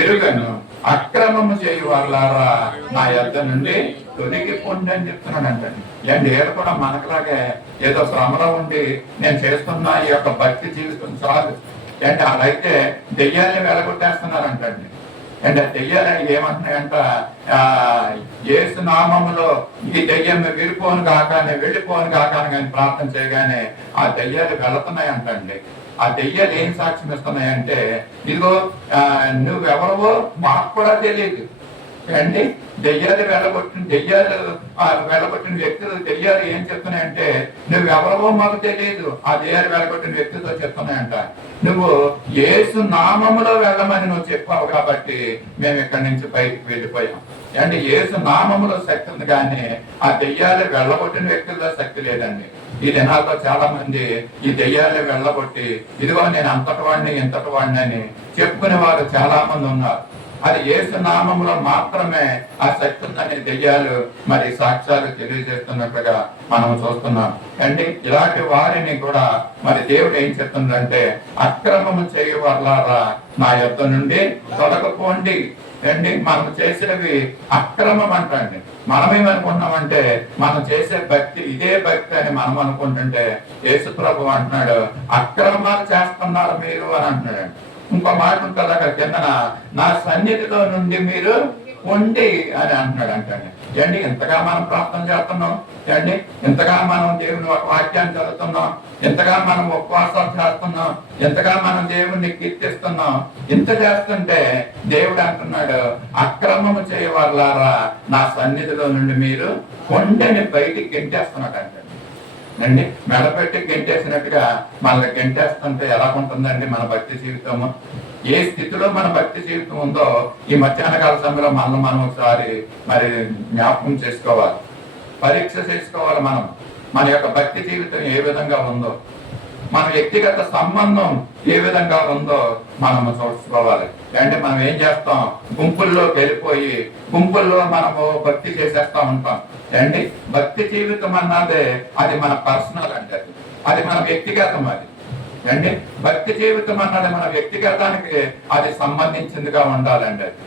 ఎరుగను, అక్రమము చేయు వాళ్ళారా నా యొద్ద నుండి తొలగిపోండి అని చెప్తున్నాడు అంటండి. అండ్ ఏడు కూడా మనకులాగే ఏదో భ్రమలో ఉండి నేను చేస్తున్నా ఈ యొక్క భక్తి జీవితం చాలు అంటే అలాగైతే దెయ్యాలని వెళ్ళగొట్టేస్తున్నారంటండి. అంటే దెయ్యాలని ఏమంటున్నాయంట, యేసు నామములో ఈ దెయ్యం విడిపోను కాకానే వెళ్ళిపోను కాకాని కానీ ప్రార్థన చేయగానే ఆ దెయ్యాలు వెళుతున్నాయి అంటండి. ఆ దెయ్యాలు ఏం సాక్ష్యం ఇస్తున్నాయంటే, ఇదిగో నువ్వెవరవో మాకు కూడా తెలియదు అండి. దెయ్యాలు వెళ్ళగొట్టిన వ్యక్తులు దెయ్యాలు ఏం చెప్తున్నాయంటే, నువ్వెవరవో మాకు తెలియదు. ఆ దెయ్యాలు వెళ్ళగొట్టిన వ్యక్తితో చెప్తున్నాయంట, నువ్వు యేసు నామములో వెళ్ళమని నువ్వు చెప్పావు కాబట్టి మేము ఇక్కడి నుంచి బయటకు వెళ్ళిపోయాం. అంటే యేసు నామములో శక్తి ఉంది కానీ ఆ దెయ్యాలు వెళ్ళగొట్టిన వ్యక్తుల్లో శక్తి లేదండి. ఈ దినాల్లో చాలా మంది ఈ దెయ్యాలు వెళ్ళగొట్టి ఇదిగో నేను అంతటి వాడిని ఇంతటి వాడిని అని చెప్పుకునే వారు చాలా మంది ఉన్నారు. అది యేసు నామములో మాత్రమే ఆ శక్తి ఉందని దెయ్యాలు మరి సాక్ష్యాలు తెలియజేస్తున్నట్టుగా మనం చూస్తున్నాం అండి. ఇలాంటి వారిని కూడా మరి దేవుడు ఏం చెప్తుందంటే, అక్రమము చేయు వాళ్ళారా నా యొద్ద నుండి తొలగిపోండి అండి. మనం చేసినవి అక్రమం అంటండి. మనమేమనుకుంటున్నామంటే మనం చేసే భక్తి ఇదే భక్తి అని మనం అనుకుంటుంటే యేసు ప్రభు అంటున్నాడు, అక్రమాలు చేస్తున్నారు మీరు అని అంటున్నాడు. ఇంకో మాట ఉంటుంది అక్కడ కిందన, నా సన్నిధిలో నుండి మీరు ఉండి అని అంటున్నాడు అంటండి. ఏంటి ఎంతగా మనం ప్రార్థన చేస్తున్నాం ఏంటి, ఎంతగా మనం దేవుని ఒక వాక్యాన్ని చదువుతున్నాం, ఎంతగా మనం ఉపవాసాలు చేస్తున్నాం, ఎంతగా మనం దేవుణ్ణి కీర్తిస్తున్నాం. ఇంత చేస్తుంటే దేవుడు అంటున్నాడు, అక్రమము చేయవాళ్ళారా నా సన్నిధిలో నుండి మీరు కొండని బయటికి గెంటేస్తున్నాడు అంటండి. అండి మెడపెట్టి గెంటేసినట్టుగా మనల్ని గెంటేస్తుంటే ఎలా ఉంటుందండి మన భక్తి జీవితము? ఏ స్థితిలో మన భక్తి జీవితం ఉందో ఈ మధ్యాహ్న కాల సమయంలో మనం ఒకసారి మరి జ్ఞాపకం చేసుకోవాలి, పరీక్ష చేసుకోవాలి. మన యొక్క భక్తి జీవితం ఏ విధంగా ఉందో, మన వ్యక్తిగత సంబంధం ఏ విధంగా ఉందో మనము చూసుకోవాలి. అంటే మనం ఏం చేస్తాం, గుంపుల్లోకి వెళ్ళిపోయి గుంపుల్లో మనము భక్తి చేసేస్తా ఉంటాం. అండి భక్తి జీవితం అన్నదే అది మన పర్సనల్ అంటే అది మన వ్యక్తిగతం. అది అండి భక్తి జీవితం అన్నది మన వ్యక్తిగతానికి అది సంబంధించిందిగా ఉండాలండి. అది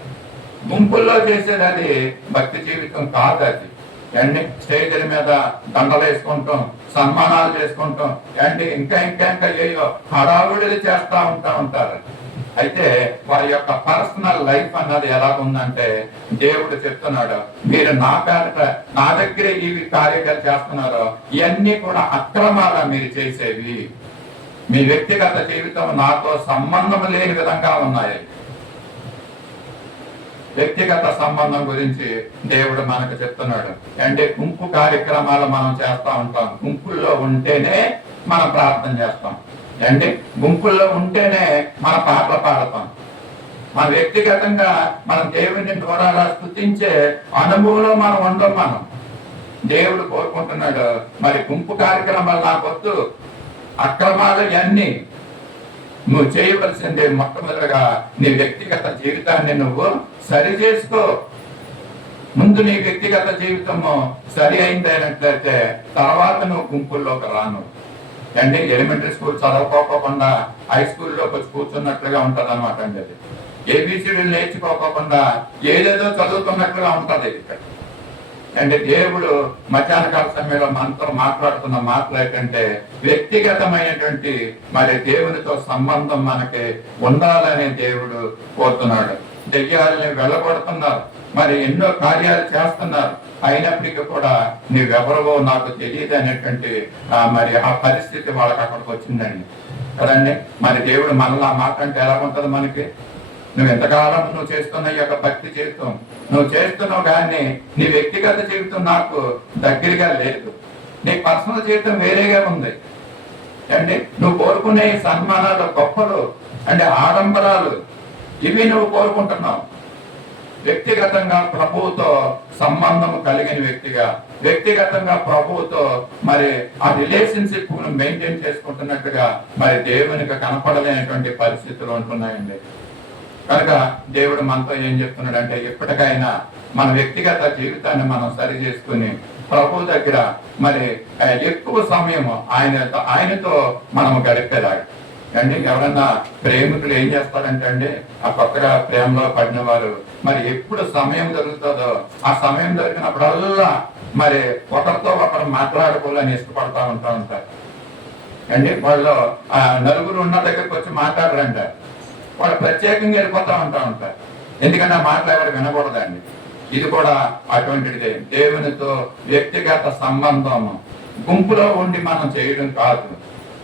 గుంపుల్లో చేసేది అది భక్తి జీవితం కాదు. అది అండి స్టేజీల మీద దండలు వేసుకుంటాం, సన్మానాలు చేసుకుంటాం, అండి ఇంకా ఏయో హడావుడిలు చేస్తా ఉంటారు. అయితే వారి యొక్క పర్సనల్ లైఫ్ అన్నది ఎలా ఉందంటే దేవుడు చెప్తున్నాడు, మీరు నా పేరట నా దగ్గర ఈ కార్యాలు చేస్తున్నారో ఇవన్నీ కూడా అక్రమాల మీరు చేసేవి. మీ వ్యక్తిగత జీవితం నాతో సంబంధం లేని విధంగా ఉన్నాయి. వ్యక్తిగత సంబంధం గురించి దేవుడు మనకు చెప్తున్నాడు. అంటే గుంపు కార్యక్రమాలు మనం చేస్తా ఉంటాం. గుంపుల్లో ఉంటేనే మనం ప్రార్థన చేస్తాం. అంటే గుంపుల్లో ఉంటేనే మన పాటలు పాడతాం. మన వ్యక్తిగతంగా మనం దేవుడిని ద్వారా స్తుతించే అనుభవంలో మనం ఉండం. మనం దేవుడు కోరుకుంటున్నాడు, మరి గుంపు కార్యక్రమాలు నాకొద్దు, అక్రమాలు ఇవన్నీ నువ్వు చేయవలసిందే. మొట్టమొదటిగా నీ వ్యక్తిగత జీవితాన్ని నువ్వు సరి చేసుకో. ముందు నీ వ్యక్తిగత జీవితము సరి అయింది అయినట్లయితే తర్వాత నువ్వు గుంపుల్లోకి రాను. అంటే ఎలిమెంటరీ స్కూల్ చదవుకోకుండా హై స్కూల్లోకి వచ్చి కూర్చున్నట్లుగా ఉంటది అనమాట. అండి అది ఏబిసిడీలు నేర్చుకోకుండా ఏదేదో చదువుతున్నట్లుగా ఉంటది. అంటే దేవుడు మధ్యాహ్నకాల సమయంలో మనతో మాట్లాడుతున్న మాటలు ఏంటంటే వ్యక్తిగతమైనటువంటి మరి దేవునితో సంబంధం మనకి ఉండాలని దేవుడు కోరుతున్నాడు. దెయ్యాలని వెళ్ళగొడుతున్నారు, మరి ఎన్నో కార్యాలు చేస్తున్నారు, అయినప్పటికీ కూడా నీవెవరవో నాకు తెలియదు అనేటువంటి మరి ఆ పరిస్థితి వాళ్ళకి అక్కడికి వచ్చిందండి కదండి. మరి దేవుడు మనలా మాట అంటే ఎలా ఉంటది మనకి? నువ్వు ఎంతకాలం నువ్వు చేస్తున్న ఈ యొక్క భక్తి జీవితం నువ్వు చేస్తున్నావు, కానీ నీ వ్యక్తిగత జీవితం నాకు దగ్గరగా లేదు. నీ పర్సనల్ జీవితం వేరేగా ఉంది. అంటే నువ్వు కోరుకునే సన్మానాలు గొప్పలు, అంటే ఆడంబరాలు, ఇవి నువ్వు కోరుకుంటున్నావు. వ్యక్తిగతంగా ప్రభువుతో సంబంధం కలిగిన వ్యక్తిగా, వ్యక్తిగతంగా ప్రభువుతో మరి ఆ రిలేషన్షిప్ మెయింటైన్ చేసుకుంటున్నట్టుగా మరి దేవునికి కనపడలేనటువంటి పరిస్థితులు ఉంటున్నాయండి. కనుక దేవుడు మనతో ఏం చెప్తున్నాడు అంటే ఎప్పటికైనా మన వ్యక్తిగత జీవితాన్ని మనం సరి చేసుకుని ప్రభు దగ్గర మరి ఎక్కువ సమయం ఆయనతో మనం గడిపేలాగా. అంటే ఎవరన్నా ప్రేమికులు ఏం చేస్తారంటే అండి, ఆ కొత్తగా ప్రేమలో పడిన వారు మరి ఎప్పుడు సమయం దొరుకుతుందో ఆ సమయం దొరికినప్పుడల్లా మరి ఒకరితో ఒకరు మాట్లాడుకోవాలని ఇష్టపడతా ఉంటారు. అంటే వాళ్ళు నలుగురు ఉన్న దగ్గరకు వచ్చి మాట్లాడరంట, వాళ్ళు ప్రత్యేకంగా వెళ్ళిపోతా ఉంటారు. ఎందుకంటే ఆ మాటలు ఎవరు వినకూడదండి. ఇది కూడా అటువంటిదే. దేవునితో వ్యక్తిగత సంబంధం గుంపులో ఉండి మనం చేయడం కాదు,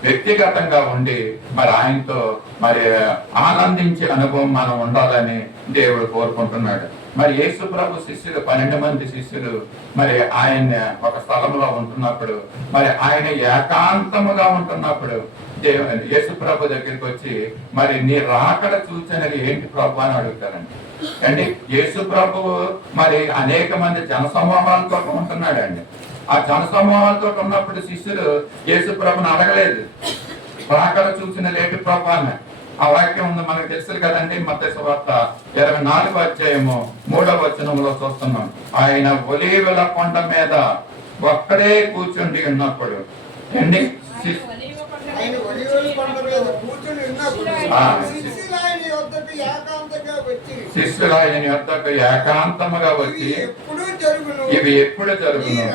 వ్యక్తిగతంగా ఉండి మరి ఆయనతో మరి ఆనందించే అనుభవం మనం ఉండాలని దేవుడు కోరుకుంటున్నాడు. మరి యేసు ప్రభు శిష్యులు 12 మంది శిష్యులు మరి ఆయన ఒక స్థలంలో ఉంటున్నప్పుడు, మరి ఆయన ఏకాంతముగా ఉంటున్నప్పుడు యేసు ప్రభు దగ్గరికి వచ్చి మరి నీ రాకడ సూచనలు ఏంటి ప్రభు అని అడుగుతారండి. అంటే యేసు ప్రభు మరి అనేక మంది జన సమూహాలతో ఉంటున్నాడండి. ఆ జన సమూహాలతో ఉన్నప్పుడు శిష్యులు యేసు ప్రభుని అడగలేదు, రాకడ సూచనలు ఏంటి ప్రభు అని. ఆ వాక్యం ఉంది మనకు తెలుసు కదండి. మత్తయి సువార్త 24వ అధ్యాయము 3వ వచనంలో చూస్తున్నాం. ఆయన ఒలీవల కొండ మీద ఒక్కడే కూర్చుండి ఉన్నప్పుడు శిష్యులు ఆయన యొద్దకు ఏకాంతముగా వచ్చి ఇవి ఎప్పుడు జరుగును,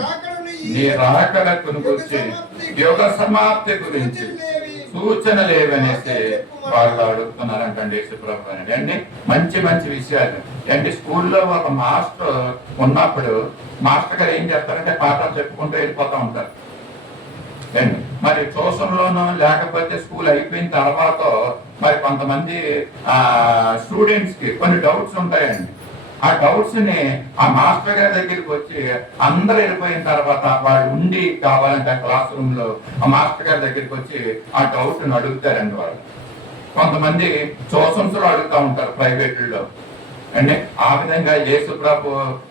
నీ రాకడను గురించి యుగ సమాప్తి గురించి సూచనలు ఏవనేసి వాళ్ళు అడుగుతున్నారంటండి యేసుప్రభు అని. అండి మంచి మంచి విషయాలు. అంటే స్కూల్లో ఒక మాస్టర్ ఉన్నప్పుడు మాస్టర్ గారు ఏం చేస్తారంటే పాఠాలు చెప్పుకుంటూ వెళ్ళిపోతూ ఉంటారు. మరి ట్యూషన్లోనూ లేకపోతే స్కూల్ అయిపోయిన తర్వాత మరి కొంతమంది స్టూడెంట్స్ కి కొన్ని డౌట్స్ ఉంటాయండి. ఆ డౌట్స్ ని ఆ మాస్టర్ గారి దగ్గరికి వచ్చి అందరూ వెళ్ళిపోయిన తర్వాత వాళ్ళు ఉండి కావాలంటే ఆ క్లాస్ రూమ్ లో ఆ మాస్టర్ గారి దగ్గరికి వచ్చి ఆ డౌట్ ని అడుగుతారండి. వాళ్ళు కొంతమంది ట్యూషన్స్ లో అడుగుతూ ఉంటారు ప్రైవేట్లో. అంటే ఆ విధంగా యేసు ప్రభు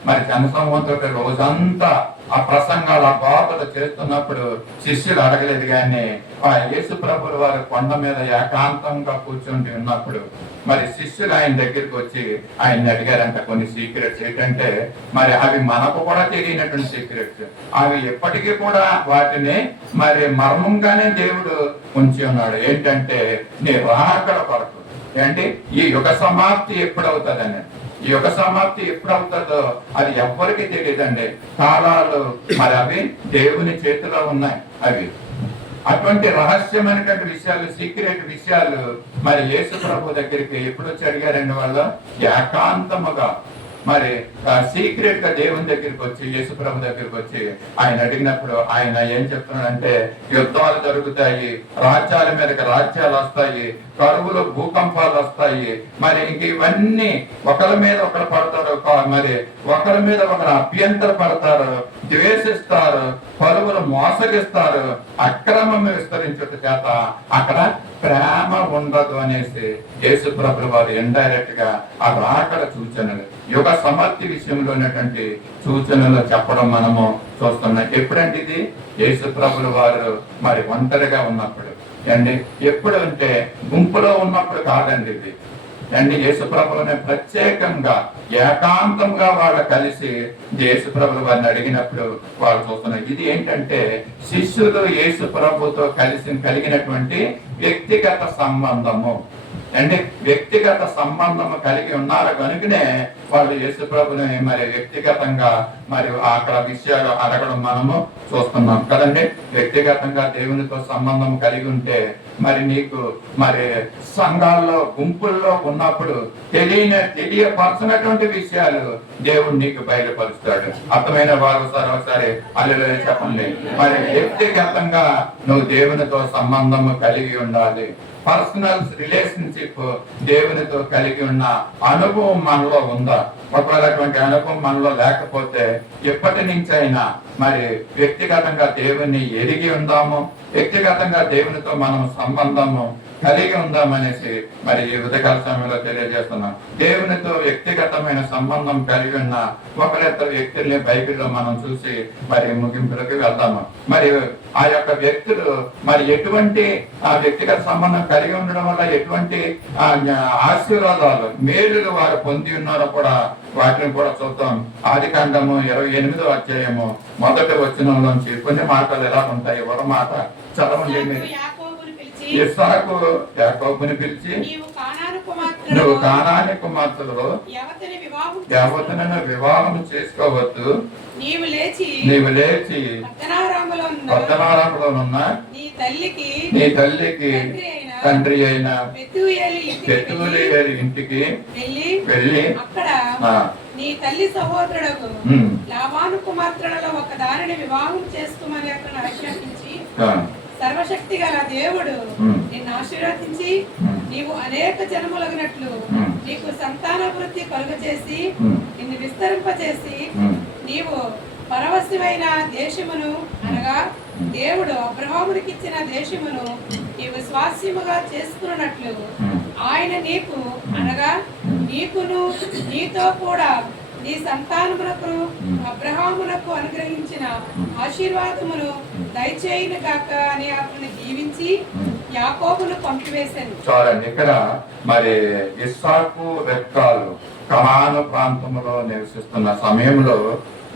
మరి జనసమూహంతో రోజంతా ఆ ప్రసంగాలు ఆ బోధలు చేస్తున్నప్పుడు శిష్యులు అడగలేదు, కానీ ఆ యేసు ప్రభుల వారి కొండ మీద ఏకాంతంగా కూర్చుండి ఉన్నప్పుడు మరి శిష్యులు ఆయన దగ్గరికి వచ్చి ఆయన్ని అడిగారంట కొన్ని సీక్రెట్స్. ఏంటంటే మరి అవి మనకు కూడా తెలియనటువంటి సీక్రెట్స్. అవి ఎప్పటికీ కూడా వాటిని మరి మర్మంగానే దేవుడు ఉంచి ఉన్నాడు. ఏంటంటే నీ రాకడ కొరకు. అంటే ఈ యుగ సమాప్తి ఎప్పుడవుతుందని, ఈ యుగ సమాప్తి ఎప్పుడవుతుందో అది ఎవ్వరికి తెలియదండి. కాలాలు మరి అవి దేవుని చేతిలో ఉన్నాయి. అవి అటువంటి రహస్యమైనటువంటి విషయాలు, సీక్రెట్ విషయాలు మరి యేసు ప్రభు దగ్గరికి ఎప్పుడు వచ్చి అడిగారండి వాళ్ళు? ఏకాంతముగా మరి సీక్రెట్ గా దేవుని దగ్గరికి వచ్చి యేసుప్రభు దగ్గరికి వచ్చి ఆయన అడిగినప్పుడు ఆయన ఏం చెప్తున్నాడంటే యుద్ధాలు జరుగుతాయి, రాజ్యాల మీదకి రాజ్యాలు వస్తాయి, కరువులు భూకంపాలు వస్తాయి, మరి ఇంక ఇవన్నీ ఒకరి మీద ఒకరు పడతారు, మరి ఒకరి మీద ఒకరు అభ్యంతర పడతారు, ద్వేషిస్తారు, పలువురు మోసగిస్తారు, అక్రమం విస్తరించుట చేత అక్కడ ప్రేమ ఉండదు అనేసి యేసు ప్రభువు వారు ఇండైరెక్ట్ గా ఆ రాకడ సూచనలు, యుగ సమాప్తి విషయంలో ఉన్నటువంటి సూచనలు చెప్పడం మనము చూస్తున్నాం. ఎప్పుడంటే ఇది యేసు ప్రభువు వారు మరి ఒంటరిగా ఉన్నప్పుడు అండి, ఎప్పుడు అంటే గుంపులో ఉన్నప్పుడు కాదండి ఇది అండి. యేసుప్రభువుని ప్రత్యేకంగా ఏకాంతంగా వాళ్ళు కలిసి యేసుప్రభువు వారిని అడిగినప్పుడు వాళ్ళు చూస్తున్నారు. ఇది ఏంటంటే శిష్యులు యేసుప్రభుతో కలిగినటువంటి వ్యక్తిగత సంబంధము అంటే వ్యక్తిగత సంబంధం కలిగి ఉన్నారు కనుకనే వాళ్ళు యేసుప్రభుని మరి వ్యక్తిగతంగా మరి అక్కడ విషయాలు అడగడం మనము చూస్తున్నాం కదండి. వ్యక్తిగతంగా దేవునితో సంబంధం కలిగి ఉంటే మరి నీకు మరి సంఘాల్లో గుంపుల్లో ఉన్నప్పుడు తెలియపరచినటువంటి విషయాలు దేవుడు నీకు బయలుపరుస్తాడు. అర్థమైన వారు ఒకసారి హల్లెలూయా చెప్పండి. మరి వ్యక్తిగతంగా నువ్వు దేవునితో సంబంధం కలిగి ఉండాలి. పర్సనల్ రిలేషన్షిప్ దేవునితో కలిగి ఉన్న అనుభవం మనలో ఉందా? ఒకవేళ అటువంటి అనుభవం మనలో లేకపోతే ఎప్పటి నుంచి అయినా మరి వ్యక్తిగతంగా దేవుని ఎరిగి ఉందాము, వ్యక్తిగతంగా దేవునితో మనం సంబంధము కలిగి ఉందామనేసి మరి ఈ ఉదయకాల సమయంలో తెలియజేస్తున్నాం. దేవునితో వ్యక్తిగతమైన సంబంధం కలిగి ఉన్న ఒకరిద్దరు వ్యక్తుల్ని బైబిల్లో మనం చూసి మరి ముగింపులకు వెళ్దాము. మరి ఆ యొక్క వ్యక్తులు మరి ఎటువంటి వ్యక్తిగత సంబంధం కలిగి ఉండడం వల్ల ఎటువంటి ఆశీర్వాదాలు మేలులు వారు పొంది ఉన్నారో కూడా వాటిని కూడా చూద్దాం. ఆదికాండము 28వ అధ్యాయము 1వ వచనంలోంచి కొన్ని మాటలు ఎలా ఉంటాయి. ఒక మాట చదవండి మీరు. ఇస్సాకు యాకోబుని పిలిచి నువ్వు కానాని కుమార్తెలో యావతను వివాహం చేసుకోవద్దు, నీవు లేచి పద్దనారాములోనున్న నీ తల్లికి తండ్రి అయిన బెతూయేలు ఇంటికి వెళ్ళి నీ తల్లి సహోదరుడు లాబాను కుమార్తెలలో ఒక దానిని వివాహం చేసుకోమని అతను ఆజ్ఞాపించి సర్వశక్తి గల దేవుడు నిన్ను ఆశీర్వదించి నీవు అనేక జన్మలగినట్లు నీకు సంతానాభివృద్ధి కలుగజేసి నిన్ను విస్తరింపజేసి నీవు పరవశమైన దేశమును అనగా దేవుడు అబ్రహామునికి ఇచ్చిన దేశమును నీవు స్వాస్యముగా చేసుకున్నట్లు ఆయన నీకు అనగా నీకును నీతో కూడా నీ సంతానమునకు అబ్రహామునకు అనుగ్రహించిన ఆశీర్వాదమును దయచేయును గాక అని అతన్ని దీవించి యాకోబును పంపివేశాను. చూడండి, ఇక్కడ మరి ఇస్సాకు రెక్కాలు కనాను ప్రాంతంలో నివసిస్తున్న సమయంలో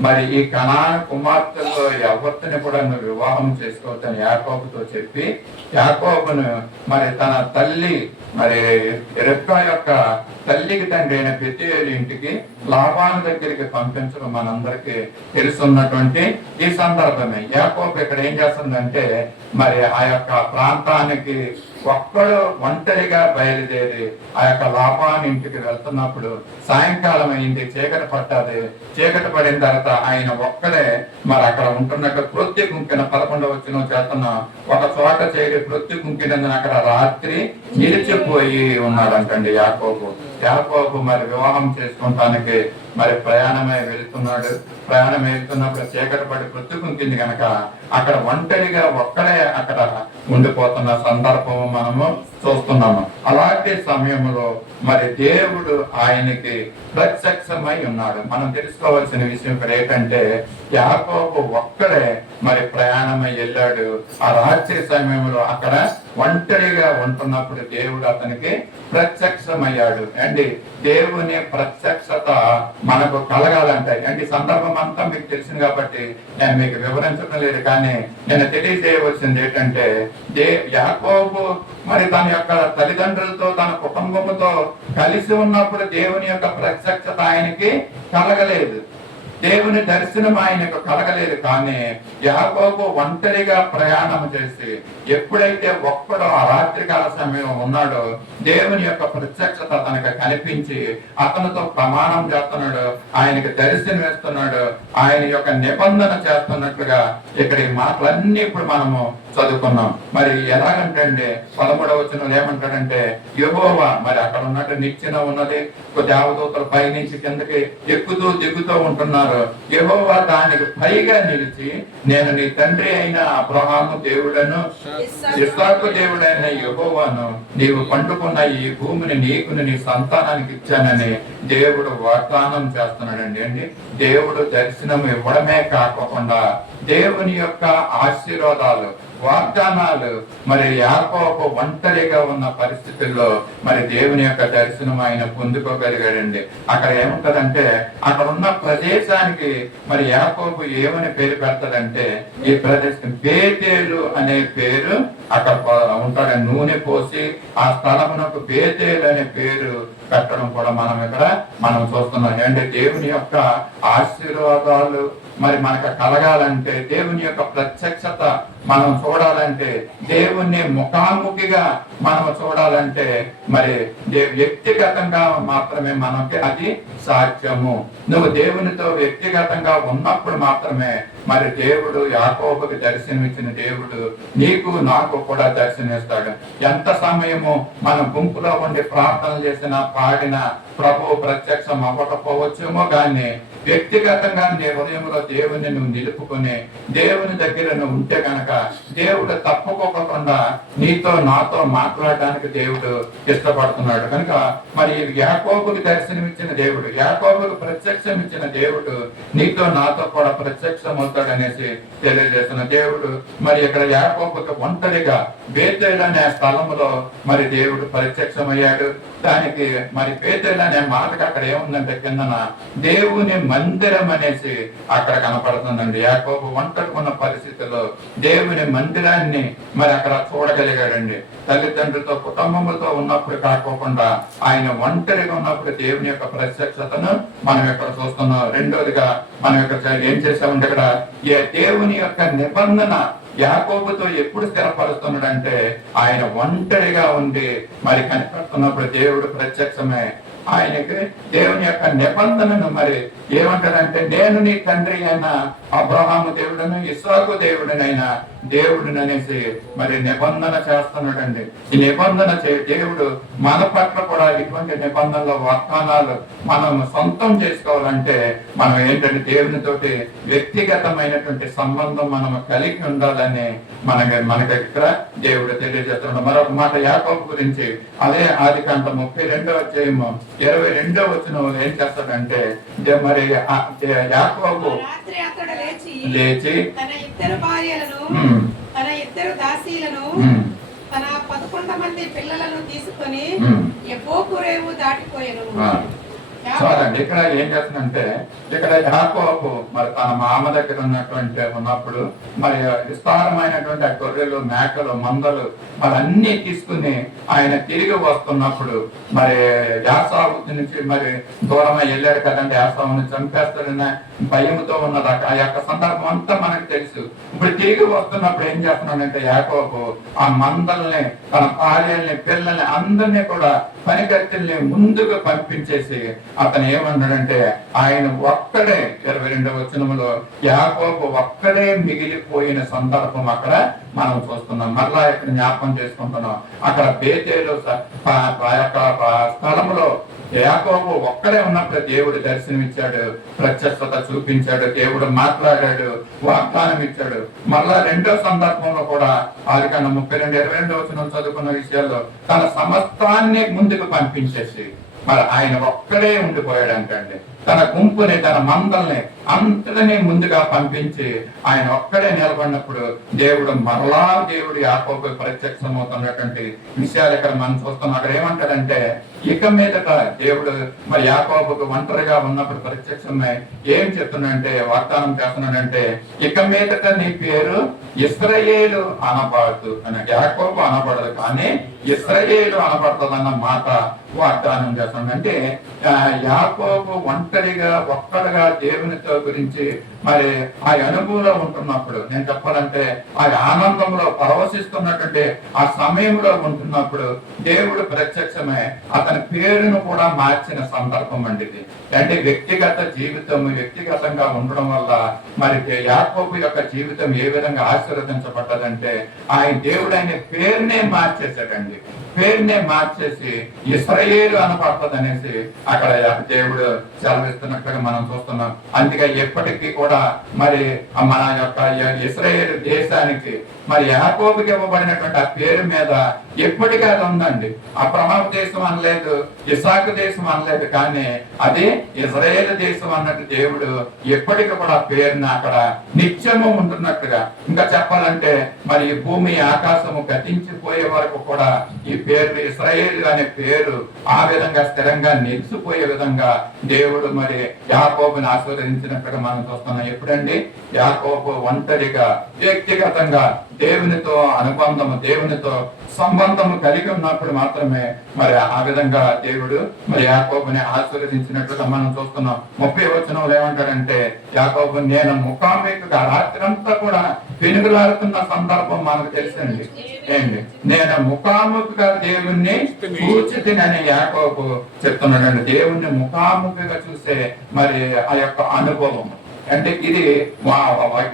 మరి ఈ కనాను కుమార్తెల్లో ఎవరిని కూడా నువ్వు వివాహం చేసుకోవచ్చని యాకోబుతో చెప్పి యాకోబును మరి తన తల్లి మరి రెక్కా యొక్క తల్లికి తండ్రి అయిన బెతూయేలు ఇంటికి లాబాను దగ్గరికి పంపించడం మనందరికీ తెలుసున్నటువంటి ఈ సందర్భమే. యాకోబు ఇక్కడ ఏం చేస్తుందంటే మరి ఆ యొక్క ప్రాంతానికి ఒక్కడు ఒంటరిగా బయలుదేరి ఆ యొక్క లాబాను ఇంటికి వెళ్తున్నప్పుడు సాయంకాలం అయింది, చీకటి పడ్డది. చీకటి పడిన తర్వాత ఆయన ఒక్కడే మరి అక్కడ ఉంటున్నట్టు ప్రొత్తి కుంకిన 11వ వచనం చేస్తున్న ఒక చోట చేరి ప్రొత్తి కుంకినందున అక్కడ రాత్రి నిలిచిపోయి ఉన్నాడంటండి యాకోబు. యాకోబు మరి వివాహం చేసుకుంటానికి మరి ప్రయాణమై వెళ్తున్నాడు. ప్రయాణం వెళ్తున్నప్పుడు చీకటి పడి ప్రొత్తుకుంటుంది కనుక అక్కడ ఒంటరిగా ఒక్కడే అక్కడ ఉండిపోతున్న సందర్భం మనము చూస్తున్నాము. అలాంటి సమయంలో మరి దేవుడు ఆయనకి ప్రత్యక్షమై ఉన్నాడు. మనం తెలుసుకోవాల్సిన విషయం ఇక్కడ ఏంటంటే యాకోబు ఒక్కడే మరి ప్రయాణమై వెళ్ళాడు. ఆ రాత్రి సమయంలో అక్కడ ఒంటరిగా ఉంటున్నప్పుడు దేవుడు అతనికి ప్రత్యక్షమయ్యాడు. అండి, దేవుని ప్రత్యక్షత మనకు కలగాలంటే అండి సందర్భం అంతా మీకు తెలిసింది కాబట్టి నేను మీకు వివరించడం లేదు, కానీ నేను తెలియజేయవలసింది ఏంటంటే యాకోబు మరి తన యొక్క తల్లిదండ్రులతో తన కుటుంబంతో కలిసి ఉన్నప్పుడు దేవుని యొక్క ప్రత్యక్షత ఆయనకి కలగలేదు. దేవుని దర్శనం ఆయనకు కలగలేదు. కానీ యాకోబు ఒంటరిగా ప్రయాణం చేసి ఎప్పుడైతే ఒక్కడో ఆ రాత్రికాల సమయం ఉన్నాడో దేవుని యొక్క ప్రత్యక్షత తనకు కనిపించి అతనితో ప్రమాణం చేస్తున్నాడు, ఆయనకి దర్శనం ఇస్తున్నాడు, ఆయన యొక్క నిబంధన చేస్తున్నట్లుగా ఇక్కడ ఈ మాటలన్నీ ఇప్పుడు మనము చదువుకున్నాం. మరి ఎలాగంటే 13వ వచనంలో ఏమంటాడంటే, యెహోవా, మరి అక్కడ ఉన్నట్టు నిచ్చెన ఉన్నది, దేవదూతలు పైనుంచి కిందకి ఎక్కుతూ దిగుతూ ఉంటున్నారు. యెహోవా దానికి పైగా నిలిచి, నేను నీ తండ్రి అయిన అబ్రహాము దేవుడను ఇస్సాకు దేవుడైన యెహోవాను, నీవు పండుకున్న ఈ భూమిని నీకును నీ సంతానానికి ఇచ్చానని దేవుడు వాగ్దానం చేస్తున్నాడండి. దేవుడు దర్శనం ఇవ్వడమే కాకుండా దేవుని యొక్క ఆశీర్వాదాలు, వాగ్దానాలు, మరి యాకోబు ఒంటరిగా ఉన్న పరిస్థితుల్లో మరి దేవుని యొక్క దర్శనం ఆయన పొందుకోగలిగాడండి. అక్కడ ఏముంటదంటే, అక్కడ ఉన్న ప్రదేశానికి మరి యాకోబు ఏమని పేరు పెడతాడంటే, ఈ ప్రదేశం బేతేలు అనే పేరు అక్కడ ఉంటాడని, నూనె పోసి ఆ స్థలమునకు బేతేలు అనే పేరు పెట్టడం కూడా మనం చూస్తున్నాం. అంటే దేవుని యొక్క ఆశీర్వాదాలు మరి మనకు కలగాలంటే, దేవుని యొక్క ప్రత్యక్షత మనం చూడాలంటే, దేవుణ్ణి ముఖాముఖిగా మనం చూడాలంటే మరి వ్యక్తిగతంగా మాత్రమే మనకి అది సాధ్యము. నువ్వు దేవునితో వ్యక్తిగతంగా ఉన్నప్పుడు మాత్రమే మరి దేవుడు యాకోబుకి దర్శనమిచ్చిన దేవుడు నీకు నాకు కూడా దర్శనమిస్తాడు. ఎంత సమయము మనం గుంపులో ఉండి ప్రార్థనలు చేసినా పాడినా ప్రభువు ప్రత్యక్షం అవ్వకపోవచ్చేమో, కానీ వ్యక్తిగతంగా నీ హృదయంలో దేవుని నువ్వు నిలుపుకుని దేవుని దగ్గర నువ్వు ఉంటే కనుక దేవుడు తప్పుకోకుండా నీతో నాతో మాట్లాడడానికి దేవుడు ఇష్టపడుతున్నాడు. కనుక మరి యాకోబుకి దర్శనమిచ్చిన దేవుడు, యాకోబుకి ప్రత్యక్షం ఇచ్చిన దేవుడు నీతో నాతో కూడా ప్రత్యక్షం అవుతాడు అనేసి తెలియజేస్తున్న దేవుడు. మరి ఇక్కడ యాకోబుకి ఒంటరిగా బేతేలు అనే స్థలంలో మరి దేవుడు ప్రత్యక్షమయ్యాడు. దానికి మరి బేతేలు అనే మాటకు అక్కడ ఏముందంటే, కిందన దేవుని మందిరం అనేసి అక్కడ కనపడుతుందండి. యాకోబు ఒంటరి ఉన్న పరిస్థితుల్లో దేవుని మందిరాన్ని మరి అక్కడ చూడగలిగాడండి. తల్లిదండ్రులతో కుటుంబములతో ఉన్నప్పుడు కాకోకుండా ఆయన ఒంటరిగా ఉన్నప్పుడు దేవుని యొక్క ప్రత్యక్షతను మనం ఇక్కడ చూస్తున్నాం. రెండోదిగా మనం ఇక్కడ ఏం చేసామంటే, ఇక్కడ దేవుని యొక్క నిబంధన యాకోబుతో ఎప్పుడు స్థిరపరుస్తున్నాడంటే, ఆయన ఒంటరిగా ఉండి మరి కనిపెడుతున్నప్పుడు దేవుడు ప్రత్యక్షమే. ఆయనకి దేవుని యొక్క నిబంధనను మరి ఏమంటారంటే, నేను నీ తండ్రి అయిన అబ్రహాము దేవుడను ఇస్సాకు దేవుడినైనా దేవుడిని అనేసి మరి నిబంధన చేస్తున్నాడండి. ఈ నిబంధన దేవుడు మన పట్ల కూడా ఇటువంటి నిబంధనల వాగ్దానాలు మనం సొంతం చేసుకోవాలంటే మనం ఏంటంటే, దేవునితోటి వ్యక్తిగతమైనటువంటి సంబంధం మనం కలిగి ఉండాలని మనకి ఇక్కడ దేవుడు తెలియజేస్తున్నాడు. మరొక మాట యాకోబు గురించి, అదే ఆదికాండం 32వ అధ్యాయము 22వ వచనం ఏం చేస్తాడంటే, మరి యాకోబు లేచి తన ఇద్దరు భార్యలను, తన ఇద్దరు దాసీలను, తన 11 మంది పిల్లలను తీసుకొని యబ్బోకు దాటిపోయాను. చూడండి, ఇక్కడ ఏం చేస్తుందంటే, ఇక్కడ యాకోబు మరి తన మామ దగ్గర ఉన్నప్పుడు మరి విస్తారమైనటువంటి ఆ గొర్రెలు, మేకలు, మందలు మరి అన్ని తీసుకుని ఆయన తిరిగి వస్తున్నప్పుడు మరి యాసావు నుంచి మరి దూరమై వెళ్ళాడు కదండి. యాసావుని చంపేస్తాడన్న భయంతో ఉన్నది ఆ యొక్క సందర్భం అంతా మనకు తెలుసు. ఇప్పుడు తిరిగి వస్తున్నప్పుడు ఏం చేస్తున్నాడంటే, యాకోబు ఆ మందల్ని, తన భార్యల్ని, పిల్లల్ని అందరినీ కూడా పనికత్తెల్ని ముందుకు పంపించేసి అతను ఏమన్నాడంటే, ఆయన ఒక్కడే 22వ వచనంలో యాకోబు ఒక్కడే మిగిలిపోయిన సందర్భం అక్కడ మనం చూస్తున్నాం. మరలా ఇక్కడ జ్ఞాపకం చేసుకుంటున్నాం. అక్కడ బేతేలు స్థలంలో యాకోబు ఒక్కడే ఉన్నప్పుడు దేవుడు దర్శనమిచ్చాడు, ప్రత్యక్షత చూపించాడు, దేవుడు మాట్లాడాడు, వాగ్దానం ఇచ్చాడు. మళ్ళా రెండో సందర్భంలో కూడా ఆదికాండం 32:22 వచనం చదువుకున్న విషయాల్లో తన సమస్తాన్ని ముందుకు పంపించేసి మరి ఆయన ఒక్కడే ఉండిపోయాడు అంటండి. తన గుంపుని, తన మందల్ని అంతటినీ ముందుగా పంపించి ఆయన ఒక్కడే నిలబడినప్పుడు దేవుడు యాకోబు ప్రత్యక్షమవుతున్నటువంటి విషయాలు ఇక్కడ మనం చూస్తున్నాం. అక్కడ ఏమంటాడంటే, ఇక మీదట దేవుడు మరి యాకోబుకు ఒంటరిగా ఉన్నప్పుడు ప్రత్యక్షమై ఏం చెప్తున్నాడంటే, వాగ్దానం చేస్తున్నాడంటే, ఇక మీదట నీ పేరు ఇశ్రాయేలు అనబడదు అని. యాకోబు అనబడదు, కానీ ఇశ్రాయేలు అనబడుతుందన్న మాట వాగ్దానం చేస్తుంది. అంటే యాకోబు ఒక్కడుగా దేవునితో గురించి మరి ఆ అనుభవంలో ఉంటున్నప్పుడు, నేను చెప్పాలంటే ఆ ఆనందంలో పరవశిస్తున్నటువంటి ఆ సమయంలో ఉంటున్నప్పుడు దేవుడు ప్రత్యక్షమే అతని పేరును కూడా మార్చిన సందర్భం అండి ఇది. అంటే వ్యక్తిగతంగా ఉండడం వల్ల మరి యాకోబు యొక్క జీవితం ఏ విధంగా ఆశీర్వదించబడ్డదంటే దేవుడు ఆయన పేరునే మార్చేశాడండి. పేరునే మార్చేసి ఇశ్రాయేలు అనబడుతుంది అనేసి అక్కడ దేవుడు సెలవిస్తున్నట్లుగా మనం చూస్తున్నాం. అందుకే ఎప్పటికీ కూడా మరి మన యొక్క ఇశ్రాయేలు దేశానికి మరి యాకోబుకి ఇవ్వబడినటువంటి ఆ పేరు మీద ఎప్పటికీ అది ఉందండి. అబ్రహాము దేశం అనలేదు, ఇస్సాకు దేశం అనలేదు, కానీ అదే ఇశ్రాయేలు దేశం అన్నట్టు దేవుడు ఎప్పటికీ కూడా ఆ పేరుని అక్కడ నిత్యము ఉంటున్నట్టుగా, ఇంకా చెప్పాలంటే మరి ఈ భూమి ఆకాశము గతించిపోయే వరకు కూడా ఈ పేరు ఇశ్రాయేలు అనే పేరు ఆ విధంగా స్థిరంగా నిలిచిపోయే విధంగా దేవుడు మరి యాకోబుని ఆశీర్వదించినట్టుగా మనం చూస్తున్నాం. ఎప్పుడండి యాకోబు ఒంటరిగా వ్యక్తిగతంగా దేవునితో అనుబంధము, దేవునితో సంబంధము కలిగి ఉన్నప్పుడు మాత్రమే మరి ఆ విధంగా దేవుడు మరి యాకోబుని ఆశీర్వదించినట్టుగా మనం చూస్తున్నాం. 30వ వచనంలో ఏమంటాడంటే యాకోబు నేను ముఖాముఖిగా రాత్రంతా కూడా పెనుగులాడుతున్న సందర్భం మనకు తెలుసండి. ఏంటి నేను ముఖాముఖిగా దేవుణ్ణి చూచితినని యాకోబు చెప్తున్నాడండి. దేవుణ్ణి ముఖాముఖిగా చూసే మరి ఆ యొక్క అనుభవం అంటే ఇది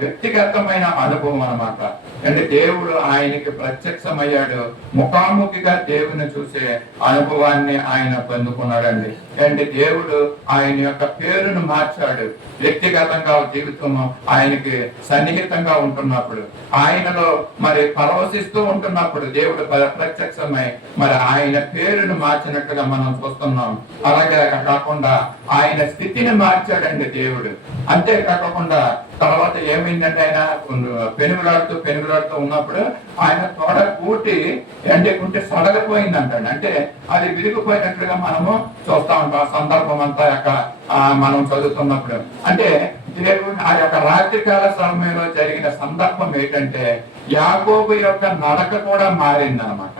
వ్యక్తిగతమైన అనుభవం అన్నమాట. అంటే దేవుడు ఆయనకి ప్రత్యక్షమయ్యాడు, ముఖాముఖిగా దేవుని చూసే అనుభవాన్ని ఆయన పొందుకున్నాడండి. అంటే దేవుడు ఆయన యొక్క పేరును మార్చాడు. వ్యక్తిగతంగా జీవితం ఆయనకి సన్నిహితంగా ఉంటున్నప్పుడు, ఆయనలో మరి పరవశిస్తూ ఉంటున్నప్పుడు దేవుడు ప్రత్యక్షమై మరి ఆయన పేరును మార్చినట్టుగా మనం చూస్తున్నాం. అలాగే కాకుండా ఆయన స్థితిని మార్చాడండి దేవుడు. అంతేకాకుండా తర్వాత ఏమైందంటే ఆయన పెనుగులాడుతూ ఉన్నప్పుడు ఆయన తొడ కూటి ఎండకుంటే సడలిపోయిందంటండి. అంటే అది విరిగిపోయినట్లుగా మనము చూస్తా ఉంటాం ఆ సందర్భం అంతా యొక్క మనం చదువుతున్నప్పుడు. అంటే దేవుడు ఆ యొక్క రాత్రికాల సమయంలో జరిగిన సందర్భం ఏంటంటే యాకోబు యొక్క నడక కూడా మారింది అనమాట.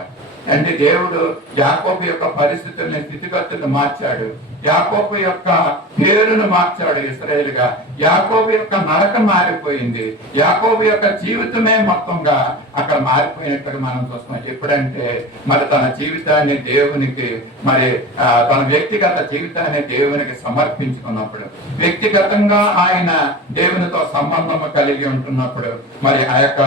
అంటే దేవుడు యాకోబు యొక్క పరిస్థితుల్ని, స్థితిగతులను మార్చాడు. యాకోబు యొక్క పేరును మార్చాడు ఇశ్రాయేలుగా. యాకోబు యొక్క నడక మారిపోయింది. యాకోబు యొక్క జీవితమే మొత్తంగా అక్కడ మారిపోయినట్టుగా మనం చూస్తున్నాం. ఎప్పుడంటే మరి తన జీవితాన్ని దేవునికి మరి తన వ్యక్తిగత జీవితాన్ని దేవునికి సమర్పించుకున్నప్పుడు, వ్యక్తిగతంగా ఆయన దేవునితో సంబంధం కలిగి ఉంటున్నప్పుడు మరి ఆ యొక్క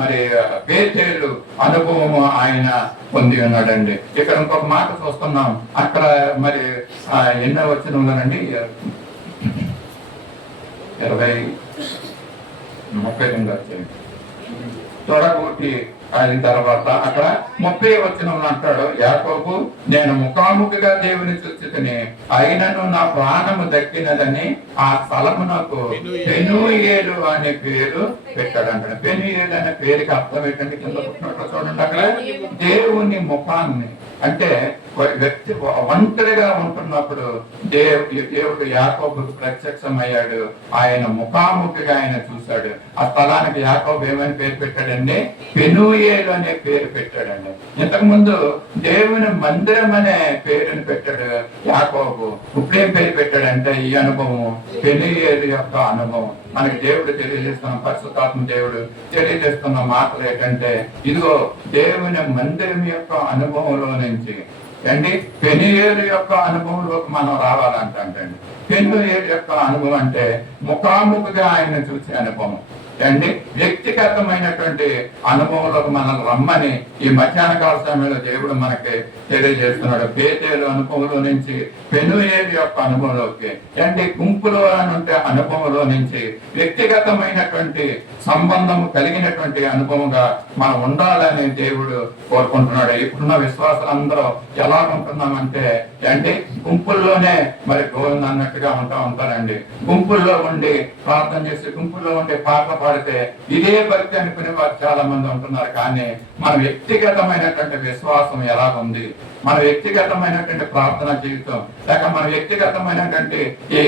మరి బేతేలు అనుభవము ఆయన పొంది ఉన్నాడండి. ఇక్కడ ఇంకొక మాట చూస్తున్నాం. అక్కడ మరి ఎన్నో వచనంలోనండి 32 వచ్చాయి. తొడగొట్టి అయిన తర్వాత అక్కడ 30వ వచనంలో అంటాడు యాకోబు నేను ముఖాముఖిగా దేవుని చూచితిని అయినను నా ప్రాణము దక్కినదని ఆ స్థలమునకు పెనూయేలు అనే పేరు పెట్టాడు అంటాడు. పెనూయేలు అనే పేరుకి అర్థం ఏంటంటే కింద పుట్టినట్లు చూడండి. అక్కడ దేవుని ముఖాన్ని అంటే వ్యక్తి ఒంటరిగా ఉంటున్నప్పుడు దేవుడు యాకోబుకు ప్రత్యక్షమయ్యాడు. ఆయన ముఖాముఖిగా ఆయన చూశాడు. ఆ స్థలానికి యాకోబు ఏమని పేరు పెట్టాడండి? పెనూయేలు అనే పేరు పెట్టాడండి. ఇంతకు ముందు దేవుని మందిరం అనే పేరుని పెట్టాడు యాకోబు. ఇప్పుడేం పేరు పెట్టాడంటే ఈ అనుభవం పెనూయేలు యొక్క అనుభవం. మనకి దేవుడు తెలియజేస్తున్న పరిశుద్ధాత్మ దేవుడు తెలియజేస్తున్న మాటలు ఏంటంటే ఇదిగో దేవుని మందిరం యొక్క అనుభవంలో నుంచి అండి పెనూయేలు యొక్క అనుభవంలోకి మనం రావాలంటే పెనూయేలు యొక్క అనుభవం అంటే ముఖాముఖిగా ఆయన చూసే అనుభవం అండి. వ్యక్తిగతమైనటువంటి అనుభవంలోకి మనల్ని రమ్మని ఈ మధ్యాహ్న కాల సమయంలో దేవుడు మనకి తెలియజేస్తున్నాడు. బేతేలు అనుభవంలో నుంచి పెనూయేలు యొక్క అనుభవంలోకి అంటే గుంపులో ఉంటే అనుభవంలో నుంచి వ్యక్తిగతమైనటువంటి సంబంధం కలిగినటువంటి అనుభవంగా మనం ఉండాలని దేవుడు కోరుకుంటున్నాడు. ఇప్పుడున్న విశ్వాసాలందరూ ఎలా ఉంటున్నామంటే అంటే గుంపుల్లోనే మరి గోవింద అన్నట్టుగా ఉంటారండి. గుంపుల్లో ఉండి ప్రార్థన చేసి, గుంపుల్లో ఉండి పాటలు కాపాడితే ఇదే భక్తి అనుకునే వారు చాలా మంది ఉంటున్నారు. కానీ మన వ్యక్తిగతమైనటువంటి విశ్వాసం ఎలా ఉంది, మన వ్యక్తిగతమైనటువంటి ప్రార్థన జీవితం, లేక మన వ్యక్తిగతమైనటువంటి ఈ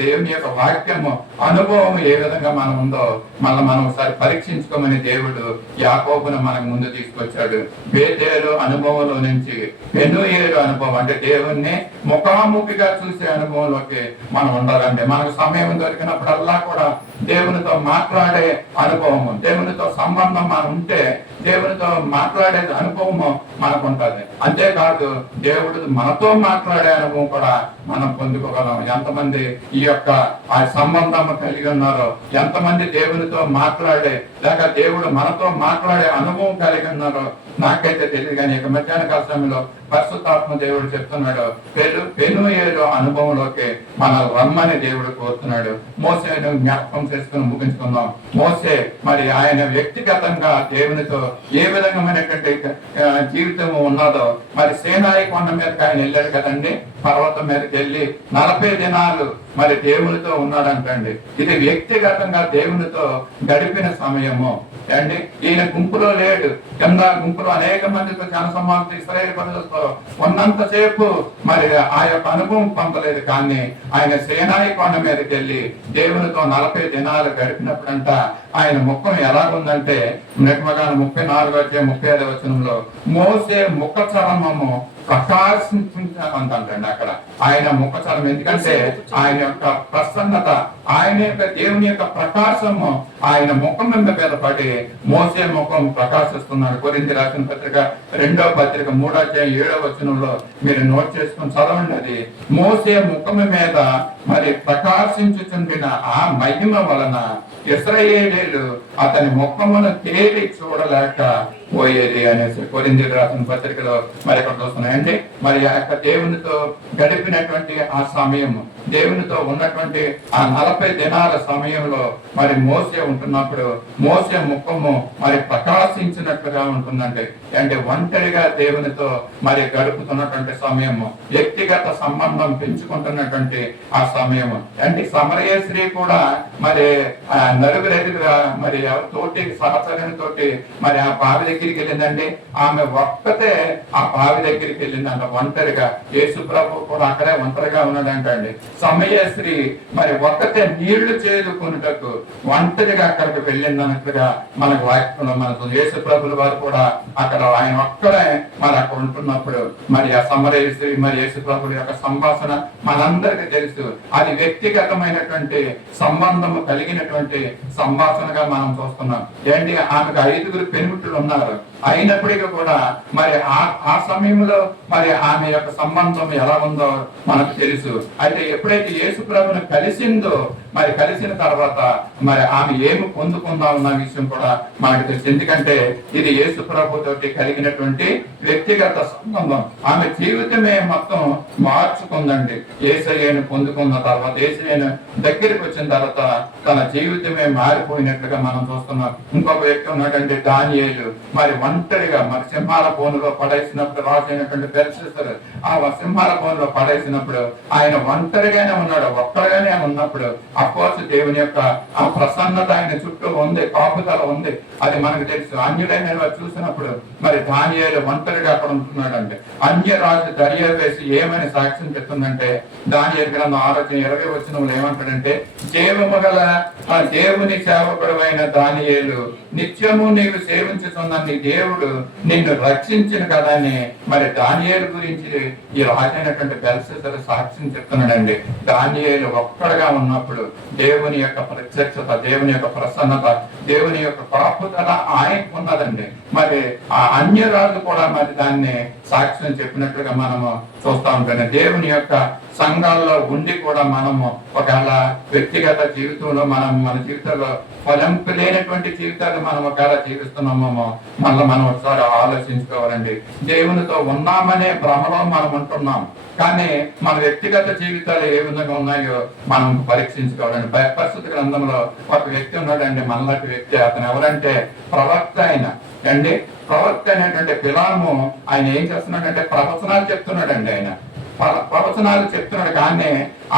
దేవుని యొక్క వాక్యము అనుభవం ఏ విధంగా మనం ఉందో మనం ఒకసారి పరీక్షించుకోమని దేవుడు యాకోబును మనకు ముందు తీసుకొచ్చాడు. బేతేలు అనుభవంలో నుంచి పెనుయేలు అనుభవం, అంటే దేవుణ్ణి ముఖాముఖిగా చూసే అనుభవంలోకి మనం ఉండాలంటే మనకు సమయం దొరికినప్పుడల్లా కూడా దేవునితో మాట్లాడే అనుభవము, దేవునితో సంబంధం మనం ఉంటే దేవునితో మాట్లాడే అనుభవము మనకు ఉంటుంది. అంతేకాదు దేవుడు మనతో మాట్లాడే అనుభవం కూడా మనం పొందుకోగలం. ఎంతమంది ఈ యొక్క ఆ సంబంధం కలిగి ఉన్నారో, ఎంతమంది దేవునితో మాట్లాడే లేక దేవుడు మనతో మాట్లాడే అనుభవం కలిగి ఉన్నారో నాకైతే తెలియదు. కానీ ఇక మధ్యాహ్న కాల సమయంలో పరిశుద్ధాత్మ దేవుడు చెప్తున్నాడు, పెనుయేలు అనుభవంలోకి మన రమ్మని దేవుడు కోరుతున్నాడు. మోసేను జ్ఞాపకం చేసుకుని ముగించుకుందాం. మోసే మరి ఆయన వ్యక్తిగతంగా దేవునితో ఏ విధమైనటువంటి జీవితం ఉన్నదో, మరి సేనాయి కొండ మీదకి ఆయన వెళ్ళాడు కదండి, పర్వతం మీదకి వెళ్ళి 40 దినాలు మరి దేవునితో ఉన్నాడంటండి. ఇది వ్యక్తిగతంగా దేవునితో గడిపిన సమయము అండి. ఈయన గుంపులో లేడు, కింద గుంపులో అనేక మందితో జనసమాజం ఇశ్రాయేలు ప్రజలతో ఉన్నంతసేపు మరి ఆ యొక్క అనుభవం పొందలేదు. కానీ ఆయన సేనాయి కొండ మీదకి వెళ్ళి దేవునితో 40 దినాలు గడిపినప్పుడంట ఆయన ముఖం ఎలాగుందంటే నిర్మగాను 34-35 వచనంలో మోసే ముఖ చర్మము ప్రకాశించండి. అక్కడ ఆయన ముఖ చర్మం, ఎందుకంటే ఆయన యొక్క ప్రసన్నత, ఆయన యొక్క దేవుని యొక్క ప్రకాశము ఆయన ముఖం మీద పడి మోసే ముఖం ప్రకాశిస్తున్నాడు. కొరింథీ రాసిన పత్రిక 2వ పత్రిక 3-7 వచనంలో మీరు నోట్ చేసుకుని చదవండి. అది మోసే ముఖం మీద మరి ప్రకాశించుచుండిన ఆ మహిమ వలన ఇశ్రాయేలీయులు అతని ముఖమును తేలి చూడలేక పోయేది అనేసి కొరింథీ రాసిన పత్రికలో మరి ఇక్కడ చూస్తున్నాయండి. మరి ఆ యొక్క దేవునితో గడిపినటువంటి ఆ సమయము, దేవునితో ఉన్నటువంటి ఆ 40 దినాల సమయంలో మరి మోసే ఉంటున్నప్పుడు మోసే ముఖము మరి ప్రకాశించినట్లుగా ఉంటుందండి. అంటే ఒంటరిగా దేవునితో మరి గడుపుతున్నటువంటి సమయము, వ్యక్తిగత సంబంధం పెంచుకుంటున్నటువంటి ఆ సమయము. అంటే సమరయ స్త్రీ కూడా మరి నలుగురు ఎదుగురా మరి తోటి సహచరునితోటి మరి ఆ బావి దగ్గరికి వెళ్ళిందండి. ఆమె ఒక్కతే ఆ బావి దగ్గరికి వెళ్ళిందంట ఒంటరిగా. యేసు ప్రభు కూడా అక్కడే ఒంటరిగా ఉన్నాడంటండి. సమరయ స్త్రీ మరి ఒక్కతే నీళ్లు చేదుకున్నటకు ఒంటరిగా అక్కడికి వెళ్ళిందన్నట్టుగా మనకు వాక్యంలో మనకు యేసు ప్రభుల వారు కూడా అక్కడ ఆయన ఒక్కడే మరి అక్కడ ఉంటున్నప్పుడు మరి ఆ సమరయ స్త్రీ మరి యేసు ప్రభుల యొక్క సంభాషణ మనందరికీ తెలుసు. అది వ్యక్తిగతమైనటువంటి సంబంధము కలిగినటువంటి సంభాషణగా మనం చూస్తున్నాం. ఏంటి, ఆమెకు 5 పెనుగుట్లు ఉన్నారు. అయినప్పటికీ కూడా మరి ఆ సమయంలో మరి ఆమె యొక్క సంబంధం ఎలా ఉందో మనకు తెలుసు. అయితే ఎప్పుడైతే యేసు ప్రభుని కలిసిందో మరి కలిసిన తర్వాత మరి ఆమె ఏమి పొందుకుందా ఉన్న విషయం కూడా మనకు తెలుసు. ఎందుకంటే ఇది యేసు ప్రభు తోటి కలిగినటువంటి వ్యక్తిగత సంబంధం. ఆమె జీవితమే మొత్తం మార్చుకుందండి. యేసయ్యను పొందుకున్న తర్వాత, యేసయ్యను దగ్గరికి వచ్చిన తర్వాత తన జీవితమే మారిపోయినట్లుగా మనం చూస్తున్నాం. ఇంకొక వ్యక్తి ఉన్నాడంటే దానియేలు, మరి ఒంటరిగా మరి సింహాల బోనులో పడేసినప్పుడు రాజైనటువంటి బెల్షస్సరు ఆ సింహాల బోనులో పడేసినప్పుడు ఆయన ఒంటరిగానే ఉన్నాడు. ఒక్కడిగానే ఉన్నప్పుడు అఫ్కోర్స్ దేవుని యొక్క ఆ ప్రసన్నత ఆయన చుట్టూ ఉంది, కాపుదల ఉంది, అది మనకు తెలుసు. అన్యుడైన చూసినప్పుడు మరి దానియేలు ఒంటరిగా అక్కడ ఉంటున్నాడంటే అన్య రాజు దర్యావేసి ఏమని సాక్ష్యం చెప్తుందంటే దానియేలు గ్రంథం 6:20 వచనంలో ఏమంటాడంటే, జీవము గల దేవుని సేవకుడైన దానియేలు, నిత్యము నీవు సేవించుతున్న నీ దేవుడు నిన్ను రక్షించిన కదా అని మరి దానియేలు గురించి ఈ రాజైనటువంటి బెల్షస్సరు సాక్ష్యం చెప్తున్నాడండి. దానియేలు ఒక్కడగా ఉన్నప్పుడు దేవుని యొక్క ప్రత్యక్షత, దేవుని యొక్క ప్రసన్నత, దేవుని యొక్క కాపుదల ఆయనకు ఉన్నదండి. మరి ఆ అన్యరాజు కూడా మరి దాన్ని సాక్ష్యం చెప్పినట్లుగా మనము చూస్తా ఉంటాం. దేవుని యొక్క సంఘాల్లో ఉండి కూడా మనము ఒకవేళ వ్యక్తిగత జీవితంలో మన జీవితంలో ఫలింపు లేనటువంటి జీవితాలు మనం ఒకవేళ జీవిస్తున్నామో మనం ఒకసారి ఆలోచించుకోవాలండి. దేవునితో ఉన్నామనే భ్రమలో మనం ఉంటున్నాం, కానీ మన వ్యక్తిగత జీవితాలు ఏ విధంగా ఉన్నాయో మనం పరీక్షించుకోవాలండి. పరిశుద్ధ గ్రంథంలో ఒక వ్యక్తి ఉన్నాడండి, మనలాంటి వ్యక్తి. అతను ఎవరంటే ప్రవక్త అయిన అండి. ప్రవక్త అయినటువంటి బిలాము ఆయన ఏం చేస్తున్నాడంటే ప్రవచనాలు చెప్తున్నాడండి. ఆయన ప్రవచనాలు చెప్తున్నాడు, కానీ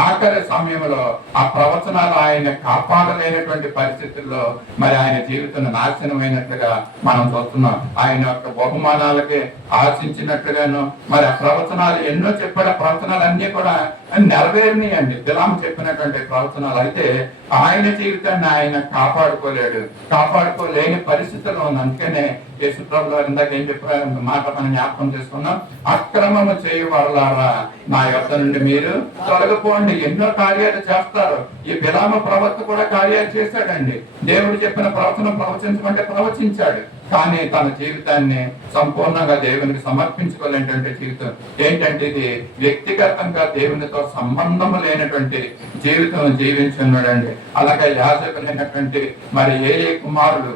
ఆఖరి సమయంలో ఆ ప్రవచనాలు ఆయన కాపాడలేనటువంటి పరిస్థితుల్లో మరి ఆయన జీవితం నాశనమైనట్లుగా మనం చూస్తున్నాం. ఆయన యొక్క బహుమానాలకి ఆశించినట్లుగాను మరి ఆ ప్రవచనాలు ఎన్నో చెప్పాడు. ఆ ప్రవచనాలు అన్ని కూడా నెరవేరినాయండి, బిలాము చెప్పినటువంటి ప్రవచనాలు. అయితే ఆయన జీవితాన్ని ఆయన కాపాడుకోలేని పరిస్థితుల్లో ఉంది. అందుకనే యేసుప్రభువు గారు ఇందాక ఏం చెప్పారు మాట మనం జ్ఞాపకం చేసుకున్నాం. అక్రమము చేయవారులారా నా యొద్ద నుండి మీరు తొలగిపోండి. ఎన్నో కార్యాలు చేస్తారు. ఈ బిలామ ప్రవక్త కూడా కార్యాలు చేశాడండి. దేవుడు చెప్పిన ప్రవచనం ప్రవచించమంటే ప్రవచించాడు, కానీ తన జీవితాన్ని సంపూర్ణంగా దేవునికి సమర్పించుకోలేనటువంటి జీవితం ఏంటంటే ఇది వ్యక్తిగతంగా దేవునితో సంబంధం లేనటువంటి జీవితం జీవించున్నాడండి. అలాగే యాజకులైనటువంటి మరి ఏ కుమారులు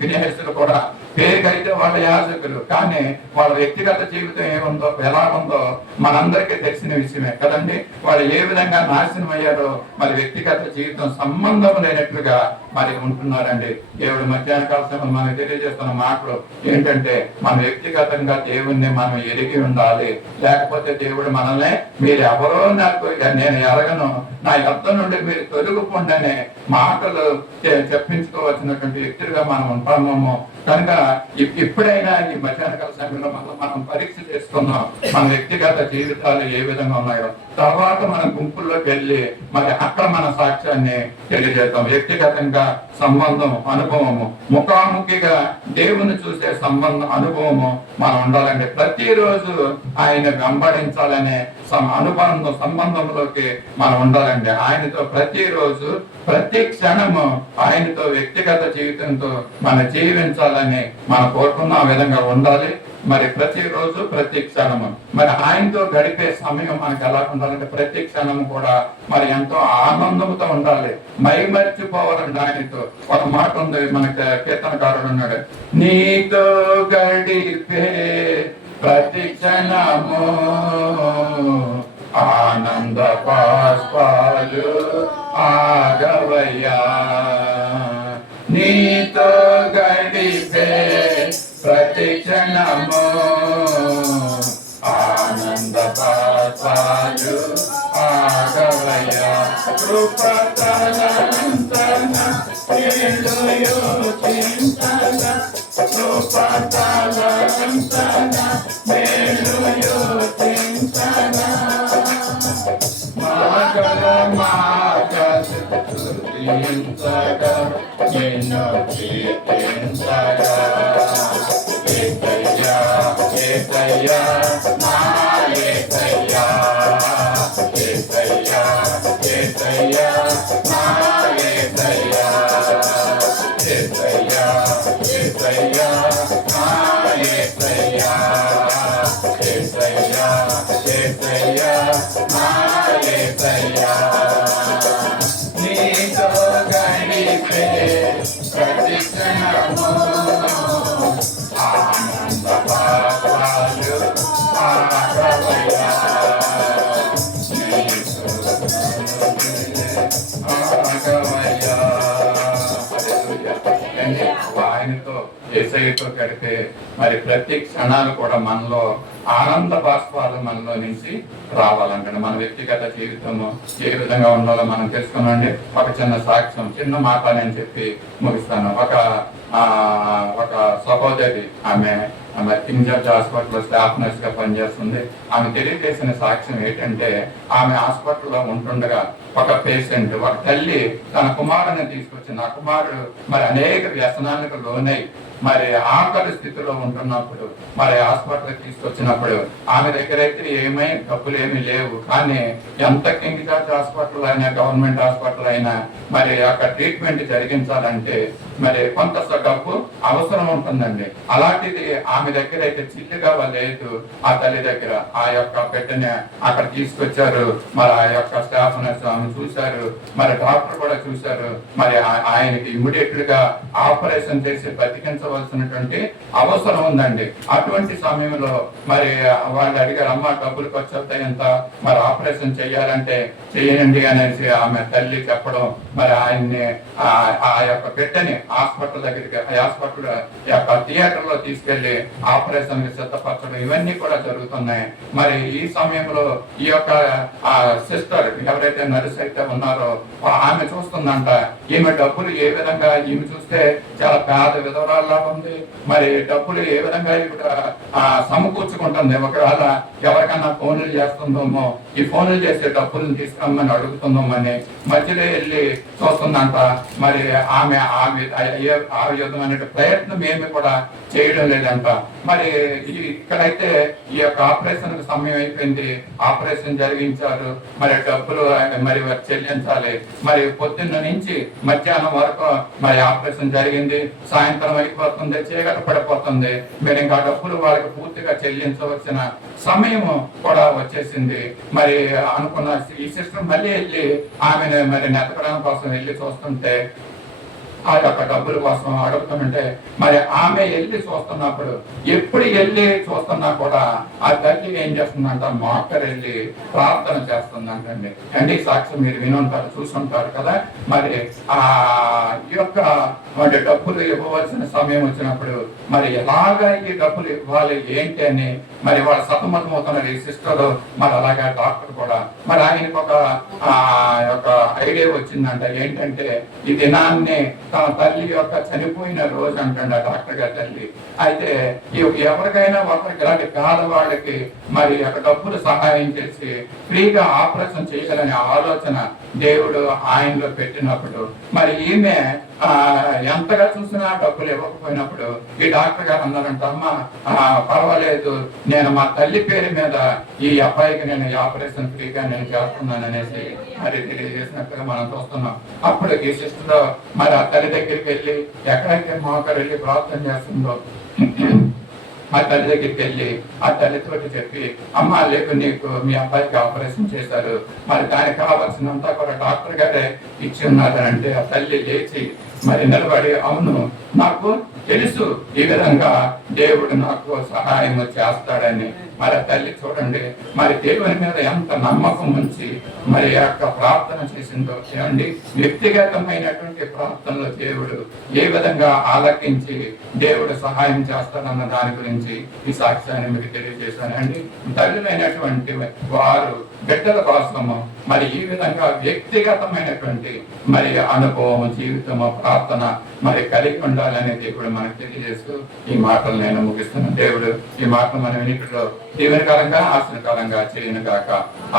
ఫినెహాసులు కూడా పేరుకైతే వాళ్ళ యాజకులు, కానీ వాళ్ళ వ్యక్తిగత జీవితం ఏముందో ఎలా ఉందో మనందరికీ తెలిసిన విషయమే కదండి. వాళ్ళు ఏ విధంగా నాశనం అయ్యారో మరి వ్యక్తిగత జీవితం సంబంధం లేనట్లుగా మరి ఉంటున్నారండి. దేవుడు మధ్యాహ్న కాల సమయంలో మనకు తెలియజేస్తున్న మాటలు ఏంటంటే మన వ్యక్తిగతంగా దేవుణ్ణి మనం ఎరిగి ఉండాలి. లేకపోతే దేవుడు మనల్ని మీరు ఎవరో నాకు నేను ఎరగను, నా యొద్ద నుండి మీరు తొలగిపోండి అనే మాటలు చెప్పించుకోవచ్చినటువంటి వ్యక్తులుగా మనం ఉంటామేమో. కనుక ఇప్పుడైనా ఈ మధ్యాహ్నకాల సమయంలో మనం పరీక్ష చేసుకున్నాం మన వ్యక్తిగత జీవితాలు ఏ విధంగా ఉన్నాయో. తర్వాత మన గుంపుల్లోకి వెళ్ళి మరి అక్కడ మన సాక్ష్యాన్ని తెలియజేస్తాం. వ్యక్తిగతంగా సంబంధం, అనుభవము, ముఖాముఖిగా దేవుని చూసే అనుభవము మనం ఉండాలంటే ప్రతిరోజు ఆయన వెంబడించాలనే సంబంధంలోకి మనం ఉండాలండి. ఆయనతో ప్రతిరోజు ప్రతి క్షణము ఆయనతో వ్యక్తిగత జీవితంతో మనం జీవించాలని మనం కోరుకున్న విధంగా ఉండాలి. మరి ప్రతిరోజు ప్రతి క్షణము మరి ఆయనతో గడిపే సమయం మనకి ఎలా ఉండాలంటే ప్రతి క్షణము కూడా మరి ఎంతో ఆనందంతో ఉండాలి, మైమర్చిపోవాలండి. ఆయనతో ఒక మాట ఉంది, మనకి కీర్తనకారుడు ఉన్నాడు, నీతో గడిపే ప్రతి క్షణము ఆనంద బాష్పాలు ఆగవయ్యా, నీతో గడిపే ప్రతి క్షణము ఆనంద బాష్పాలు ఆగవయ్యా, కృపతలంతన చింతన కృపతలంతన మేలుయో చింతన మాగల మాగతుతించగా నిన్ను కీర్తించగా ఏసయ్యా ఏసయ్యా నా ఏసయ్యా ఏసయ్యా ఏసయ్యా నా ఏసయ్యా ఏసయ్యా ఏసయ్యా నా ఏసయ్యా ఏసయ్యా ఏసయ్యా నా ఏసయ్యా నీతో గడిపే ప్రతి క్షణము ఆనంద బాష్పాలు ఆగవయ్యా, ఆగవయ్యా. ఆయనతో యేసయ్యతో గడిపే మరి ప్రతి క్షణాలు కూడా మనలో ఆనంద బాష్పాలు మనలో నుంచి రావాలంటే మన వ్యక్తిగత జీవితము ఏ విధంగా ఉండాలో మనం తెలుసుకున్నాండి. ఒక చిన్న సాక్ష్యం, చిన్న మాట అని చెప్పి ముగిస్తాను. ఒక సహోదరి ఆమె కింగ్ జార్జ్ హాస్పిటల్లో స్టాఫ్ నర్స్ గా పనిచేస్తుంది. ఆమె తెలియజేసిన సాక్ష్యం ఏంటంటే ఆమె హాస్పిటల్లో ఉంటుండగా ఒక పేషెంట్, ఒక తల్లి తన కుమారుని తీసుకొచ్చింది. ఆ కుమారుడు మరి అనేక వ్యసనాలకు లోనై మరి ఆకలి స్థితిలో ఉంటున్నప్పుడు మరి హాస్పిటల్ తీసుకొచ్చినప్పుడు ఆమె దగ్గర అయితే డబ్బులు ఏమీ లేవు. కానీ ఎంత కింగ్ జార్జ్ హాస్పిటల్ అయినా గవర్నమెంట్ హాస్పిటల్ అయినా మరి అక్కడ ట్రీట్మెంట్ జరిగించాలంటే మరి కొంత డబ్బు అవసరం ఉంటుందండి. అలాంటిది ఆమె దగ్గర అయితే చిల్లుగా లేదు. ఆ తల్లి దగ్గర ఆ యొక్క పెట్టిన అక్కడ తీసుకొచ్చారు. మరి ఆ యొక్క స్టాఫ్ నర్స్ ఆమె చూశారు, మరి డాక్టర్ కూడా చూశారు. మరి ఆయనకి ఇమ్మీడియట్ గా ఆపరేషన్ చేసి బతికించ చెల్లించవలసినటువంటి అవసరం ఉందండి. అటువంటి సమయంలో మరి వాళ్ళు అడిగారు, అమ్మ డబ్బులు ఖర్చు అవుతాయి ఎంత, మరి ఆపరేషన్ చేయాలంటే చేయండి అనేసి ఆమె తల్లి చెప్పడం, మరి ఆయన్ని ఆ యొక్క బిడ్డని హాస్పిటల్ దగ్గరికి, హాస్పిటల్ యొక్క థియేటర్ లో తీసుకెళ్లి ఆపరేషన్ కి సిద్ధపరచడం, ఇవన్నీ కూడా జరుగుతున్నాయి. మరి ఈ సమయంలో ఈ యొక్క సిస్టర్ ఎవరైతే నర్స్ అయితే ఉన్నారో ఆమె చూస్తుందంట, ఈమె డబ్బులు ఏ విధంగా, ఈమె చూస్తే చాలా పేద విధవరాల్లా ఉంది, మరి డబ్బులు ఏ విధంగా ఇక్కడ సమకూర్చుకుంటుంది, ఒకవేళ ఎవరికన్నా ఫోన్లు చేస్తుందేమో, ఈ ఫోన్లు చేసే డబ్బులను తీసుకురమ్మని అడుగుతుందామని మధ్యలో వెళ్ళి చూస్తుందంట. మరి ఆమె ఆ విధమైన ప్రయత్నం ఏమి కూడా చేయడం లేదంట. మరి ఇక్కడైతే ఈ యొక్క ఆపరేషన్ సమయం అయిపోయింది, ఆపరేషన్ జరిగించారు, మరి డబ్బులు మరి చెల్లించాలి. మరి పొద్దున్న నుంచి మధ్యాహ్నం వరకు మరి ఆపరేషన్ జరిగింది, సాయంత్రం అయిపోతుంది, చీకటి పడిపోతుంది, మరి ఇంకా డబ్బులు వాళ్ళకి పూర్తిగా చెల్లించవలసిన సమయం కూడా వచ్చేసింది. మరి అనుకున్న ఈ సిస్టర్ మళ్ళీ వెళ్ళి ఆమెను మరి నెతకడం కోసం వెళ్ళి చూస్తుంటే, ఆ యొక్క డబ్బుల కోసం అడుగుతుంటే, మరి ఆమె వెళ్ళి చూస్తున్నప్పుడు, ఎప్పుడు వెళ్ళి చూస్తున్నా కూడా ఆ తల్లి ఏం చేస్తుందంట, మాకర్ వెళ్ళి ప్రార్థన చేస్తుందంటండి. అండి సాక్షి మీరు వినుంటారు, చూసుంటారు కదా. మరి ఆ యొక్క డబ్బులు ఇవ్వవలసిన సమయం వచ్చినప్పుడు మరి ఎలాగా ఈ డబ్బులు ఇవ్వాలి ఏంటి అని మరి వాళ్ళు సతమతం అవుతున్నారు ఈ సిస్టర్. మరి అలాగే డాక్టర్ కూడా, మరి ఆయనకు ఒక ఐడియా వచ్చిందంట, ఏంటంటే ఈ దినాన్ని తన తల్లి యొక్క చనిపోయిన రోజు అంటండి డాక్టర్ గారి తల్లి. అయితే ఎవరికైనా ఒకరికి ఇలాంటి పేదవాళ్ళకి మరి డబ్బులు సహాయం చేసి ఫ్రీగా ఆపరేషన్ చేయగలనే ఆలోచన దేవుడు ఆయనలో పెట్టినప్పుడు, మరి ఈమె ఎంతగా చూసినా డబ్బులు ఇవ్వకపోయినప్పుడు ఈ డాక్టర్ గారు అన్నారంట, అమ్మ పర్వాలేదు, నేను మా తల్లి పేరు మీద ఈ అబ్బాయికి నేను ఈ ఆపరేషన్ ఫ్రీగా నేను చేస్తున్నాను అనేసి మరి తెలియజేసినట్టుగా మనం చూస్తున్నాం. అప్పుడు ఈ సిస్టర్ మరి ఆ తల్లి దగ్గరికి వెళ్ళి, ఎక్కడైతే మోకరు వెళ్ళి ప్రార్థన చేస్తుందో ఆ తల్లి దగ్గరికి వెళ్ళి ఆ తల్లితోటి చెప్పి, అమ్మ లేకు నీకు మీ అబ్బాయికి ఆపరేషన్ చేశారు, మరి దానికి కావాల్సినంతా కూడా డాక్టర్ గారే ఇచ్చి ఉన్నారని అంటే ఆ తల్లి లేచి మరి నిలబడి, అవును నాకు తెలుసు ఈ విధంగా దేవుడు నాకు సహాయం చేస్తాడని. మరి ఆ తల్లి చూడండి, మరి దేవుని మీద ఎంత నమ్మకం ఉంచి మరి యొక్క ప్రార్థన చేసిందో చూడండి. వ్యక్తిగతమైనటువంటి ప్రార్థనలో దేవుడు ఏ విధంగా ఆలకించి దేవుడు సహాయం చేస్తాడన్న దాని గురించి ఈ సాక్ష్యాన్ని మీకు తెలియజేశానండి. తల్లులైనటువంటి వారు బిడ్డల కోసము మరి ఈ విధంగా వ్యక్తిగతమైనటువంటి మరి అనుభవం, జీవితము, ప్రార్థన మరి కలిగి ఉండాలని దేవుడు మనకు తెలియజేస్తూ ఈ మాటలు నేను ముగిస్తున్నాను. దేవుడు ఈ మాటలు మన వినికిడిలో దీవెనకరంగా ఆశీర్వాదకరంగా చేయను గాక.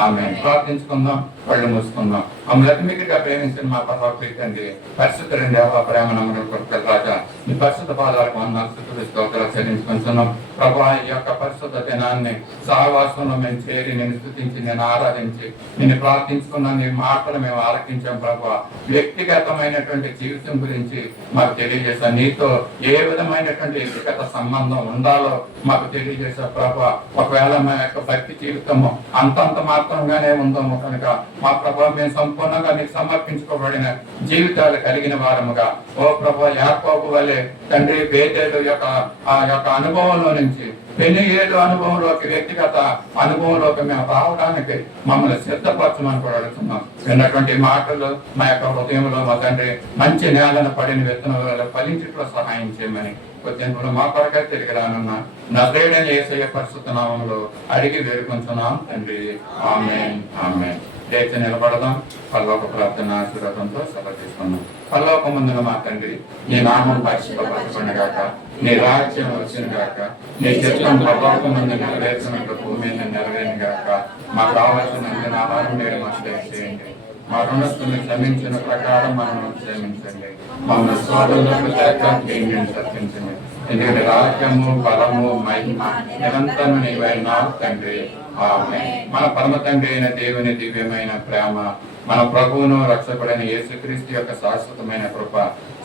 ఆమె ప్రార్థించుకుందాం, కళ్ళు మూసుకుందాం. మమ్మల్ని మిగిలిగా ప్రేమించిన మా పరలోకపు తండ్రి, పరిశుద్ధులైన దేవా, ప్రేమ నమ్మకం కొరకు రాజా, మీ పరిశుద్ధ పాదాలకు వందనాలు, స్తుతులు, స్తోత్రాలు చెల్లించుకుంటున్నాం. ప్రభువా, ఈ యొక్క పరిశుద్ధ దినాన్ని సహవాసంలో మేము చేరి నేను స్తుతించి, నేను ఆరాధించి, నేను ప్రార్థించుకున్నాను. నీ మాటలు మేము ఆలకించాం ప్రభువా. వ్యక్తిగతమైనటువంటి జీవితం గురించి మాకు తెలియజేశాం. నీతో ఏ విధమైనటువంటి వ్యక్తిగత సంబంధం ఉండాలో మాకు తెలియజేశాం ప్రభువా. ఒకవేళ మా యొక్క భక్తి జీవితము అంతంత మాత్రంగానే ఉందాము కనుక మా ప్రభావ మేము సంపూర్ణంగా నీకు సమర్పించుకోబడిన జీవితాలు కలిగిన వారముగా, ఓ ప్రభా, యాకోబు వలె తండ్రి బేతేలు యొక్క ఆ యొక్క అనుభవంలో నుంచి పెనుయేలు అనుభవంలోకి, వ్యక్తిగత అనుభవంలోకి మేము రావడానికి మమ్మల్ని సిద్ధపరచమని కూడా అడుగుతున్నాం. విన్నటువంటి మాటలు మా యొక్క హృదయంలో మా తండ్రి మంచి నేలను పడిన విత్తనాలు ఫలించట్లో సహాయం చేయమని కొద్దిగా మా కొరకే తిరిగి రానున్న నజరేయుడైన యేసయ్య పరిశుద్ధ నామములో అడిగి వేడుకొంచున్నాం తండ్రి. ఆమేన్, ఆమేన్. లేచి నిలబడదాం. పరలోక ప్రార్థన ఆశీర్వాదంతో సెలవు తీసుకున్నాం. పరలోకమందున మా తండ్రి, నీ నామం పరిశుద్ధపరచబడును గాక, నీ రాజ్యం వచ్చును గాక, నీ చిత్తం పరలోకమందు నెరవేర్చినట్టు భూమి మీద నెరవేరును గాక. మాకు కావాల్సిన ఆహారం నేడు మాకు దయచేయండి. మా రుణస్తులను క్షమించిన ప్రకారం మనం క్షమించండి. మమ్మల్ని సోదరులకు సత్యించండి. ఎందుకంటే రాజ్యము, బలము, మహిమ నిరంతరం నీవైనావు తండ్రి. ఆమేన్. మన పరమ తండ్రి అయిన దేవుని దివ్యమైన ప్రేమ, మన ప్రభువును రక్షకుడైన యేసుక్రీస్తు యొక్క శాశ్వతమైన కృప,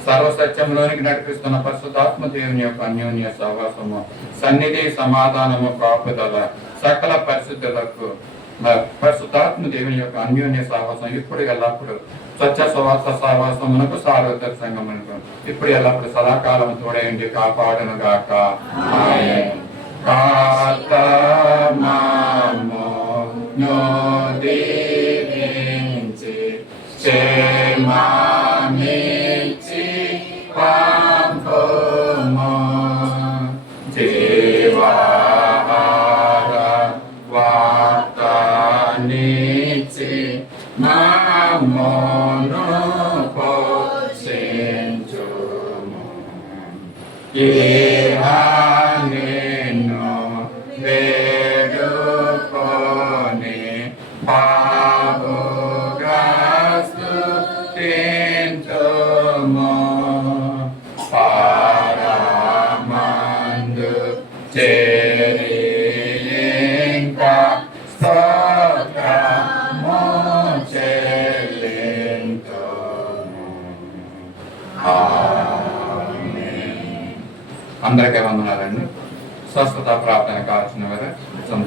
సర్వసత్యంలోనికి నడిపిస్తున్న పరిశుద్ధాత్మ దేవుని యొక్క అన్యోన్య సహవాసము, సన్నిధి, సమాధానము, కాపుదల, సకల పరిశుద్ధులకు పరిశుద్ధాత్మ దేవుని యొక్క అన్యోన్య సహవాసం ఇప్పుడు ఎల్లప్పుడు స్వచ్ఛ సువాస సహవాసమునకు సార్వత్రిక సంగమునకు ఇప్పుడు ఎల్లప్పుడు సదాకాలం తోడేంటి కాపాడును గాక. దీవించి క్షేమాన్నిచ్చి పంపుము. జీవాహార వార్తనిచ్చి మమ్మును పోషించుము. నిన్ను వేడుకొని బాగుగా స్తుతించుము. పరమందు చేరి ఇంకా స్తోత్రము చెల్లించుము. ఆమేన్. అందరికీ వందనాలండి. స్వస్థత ప్రార్థన కావాల్సిన వారు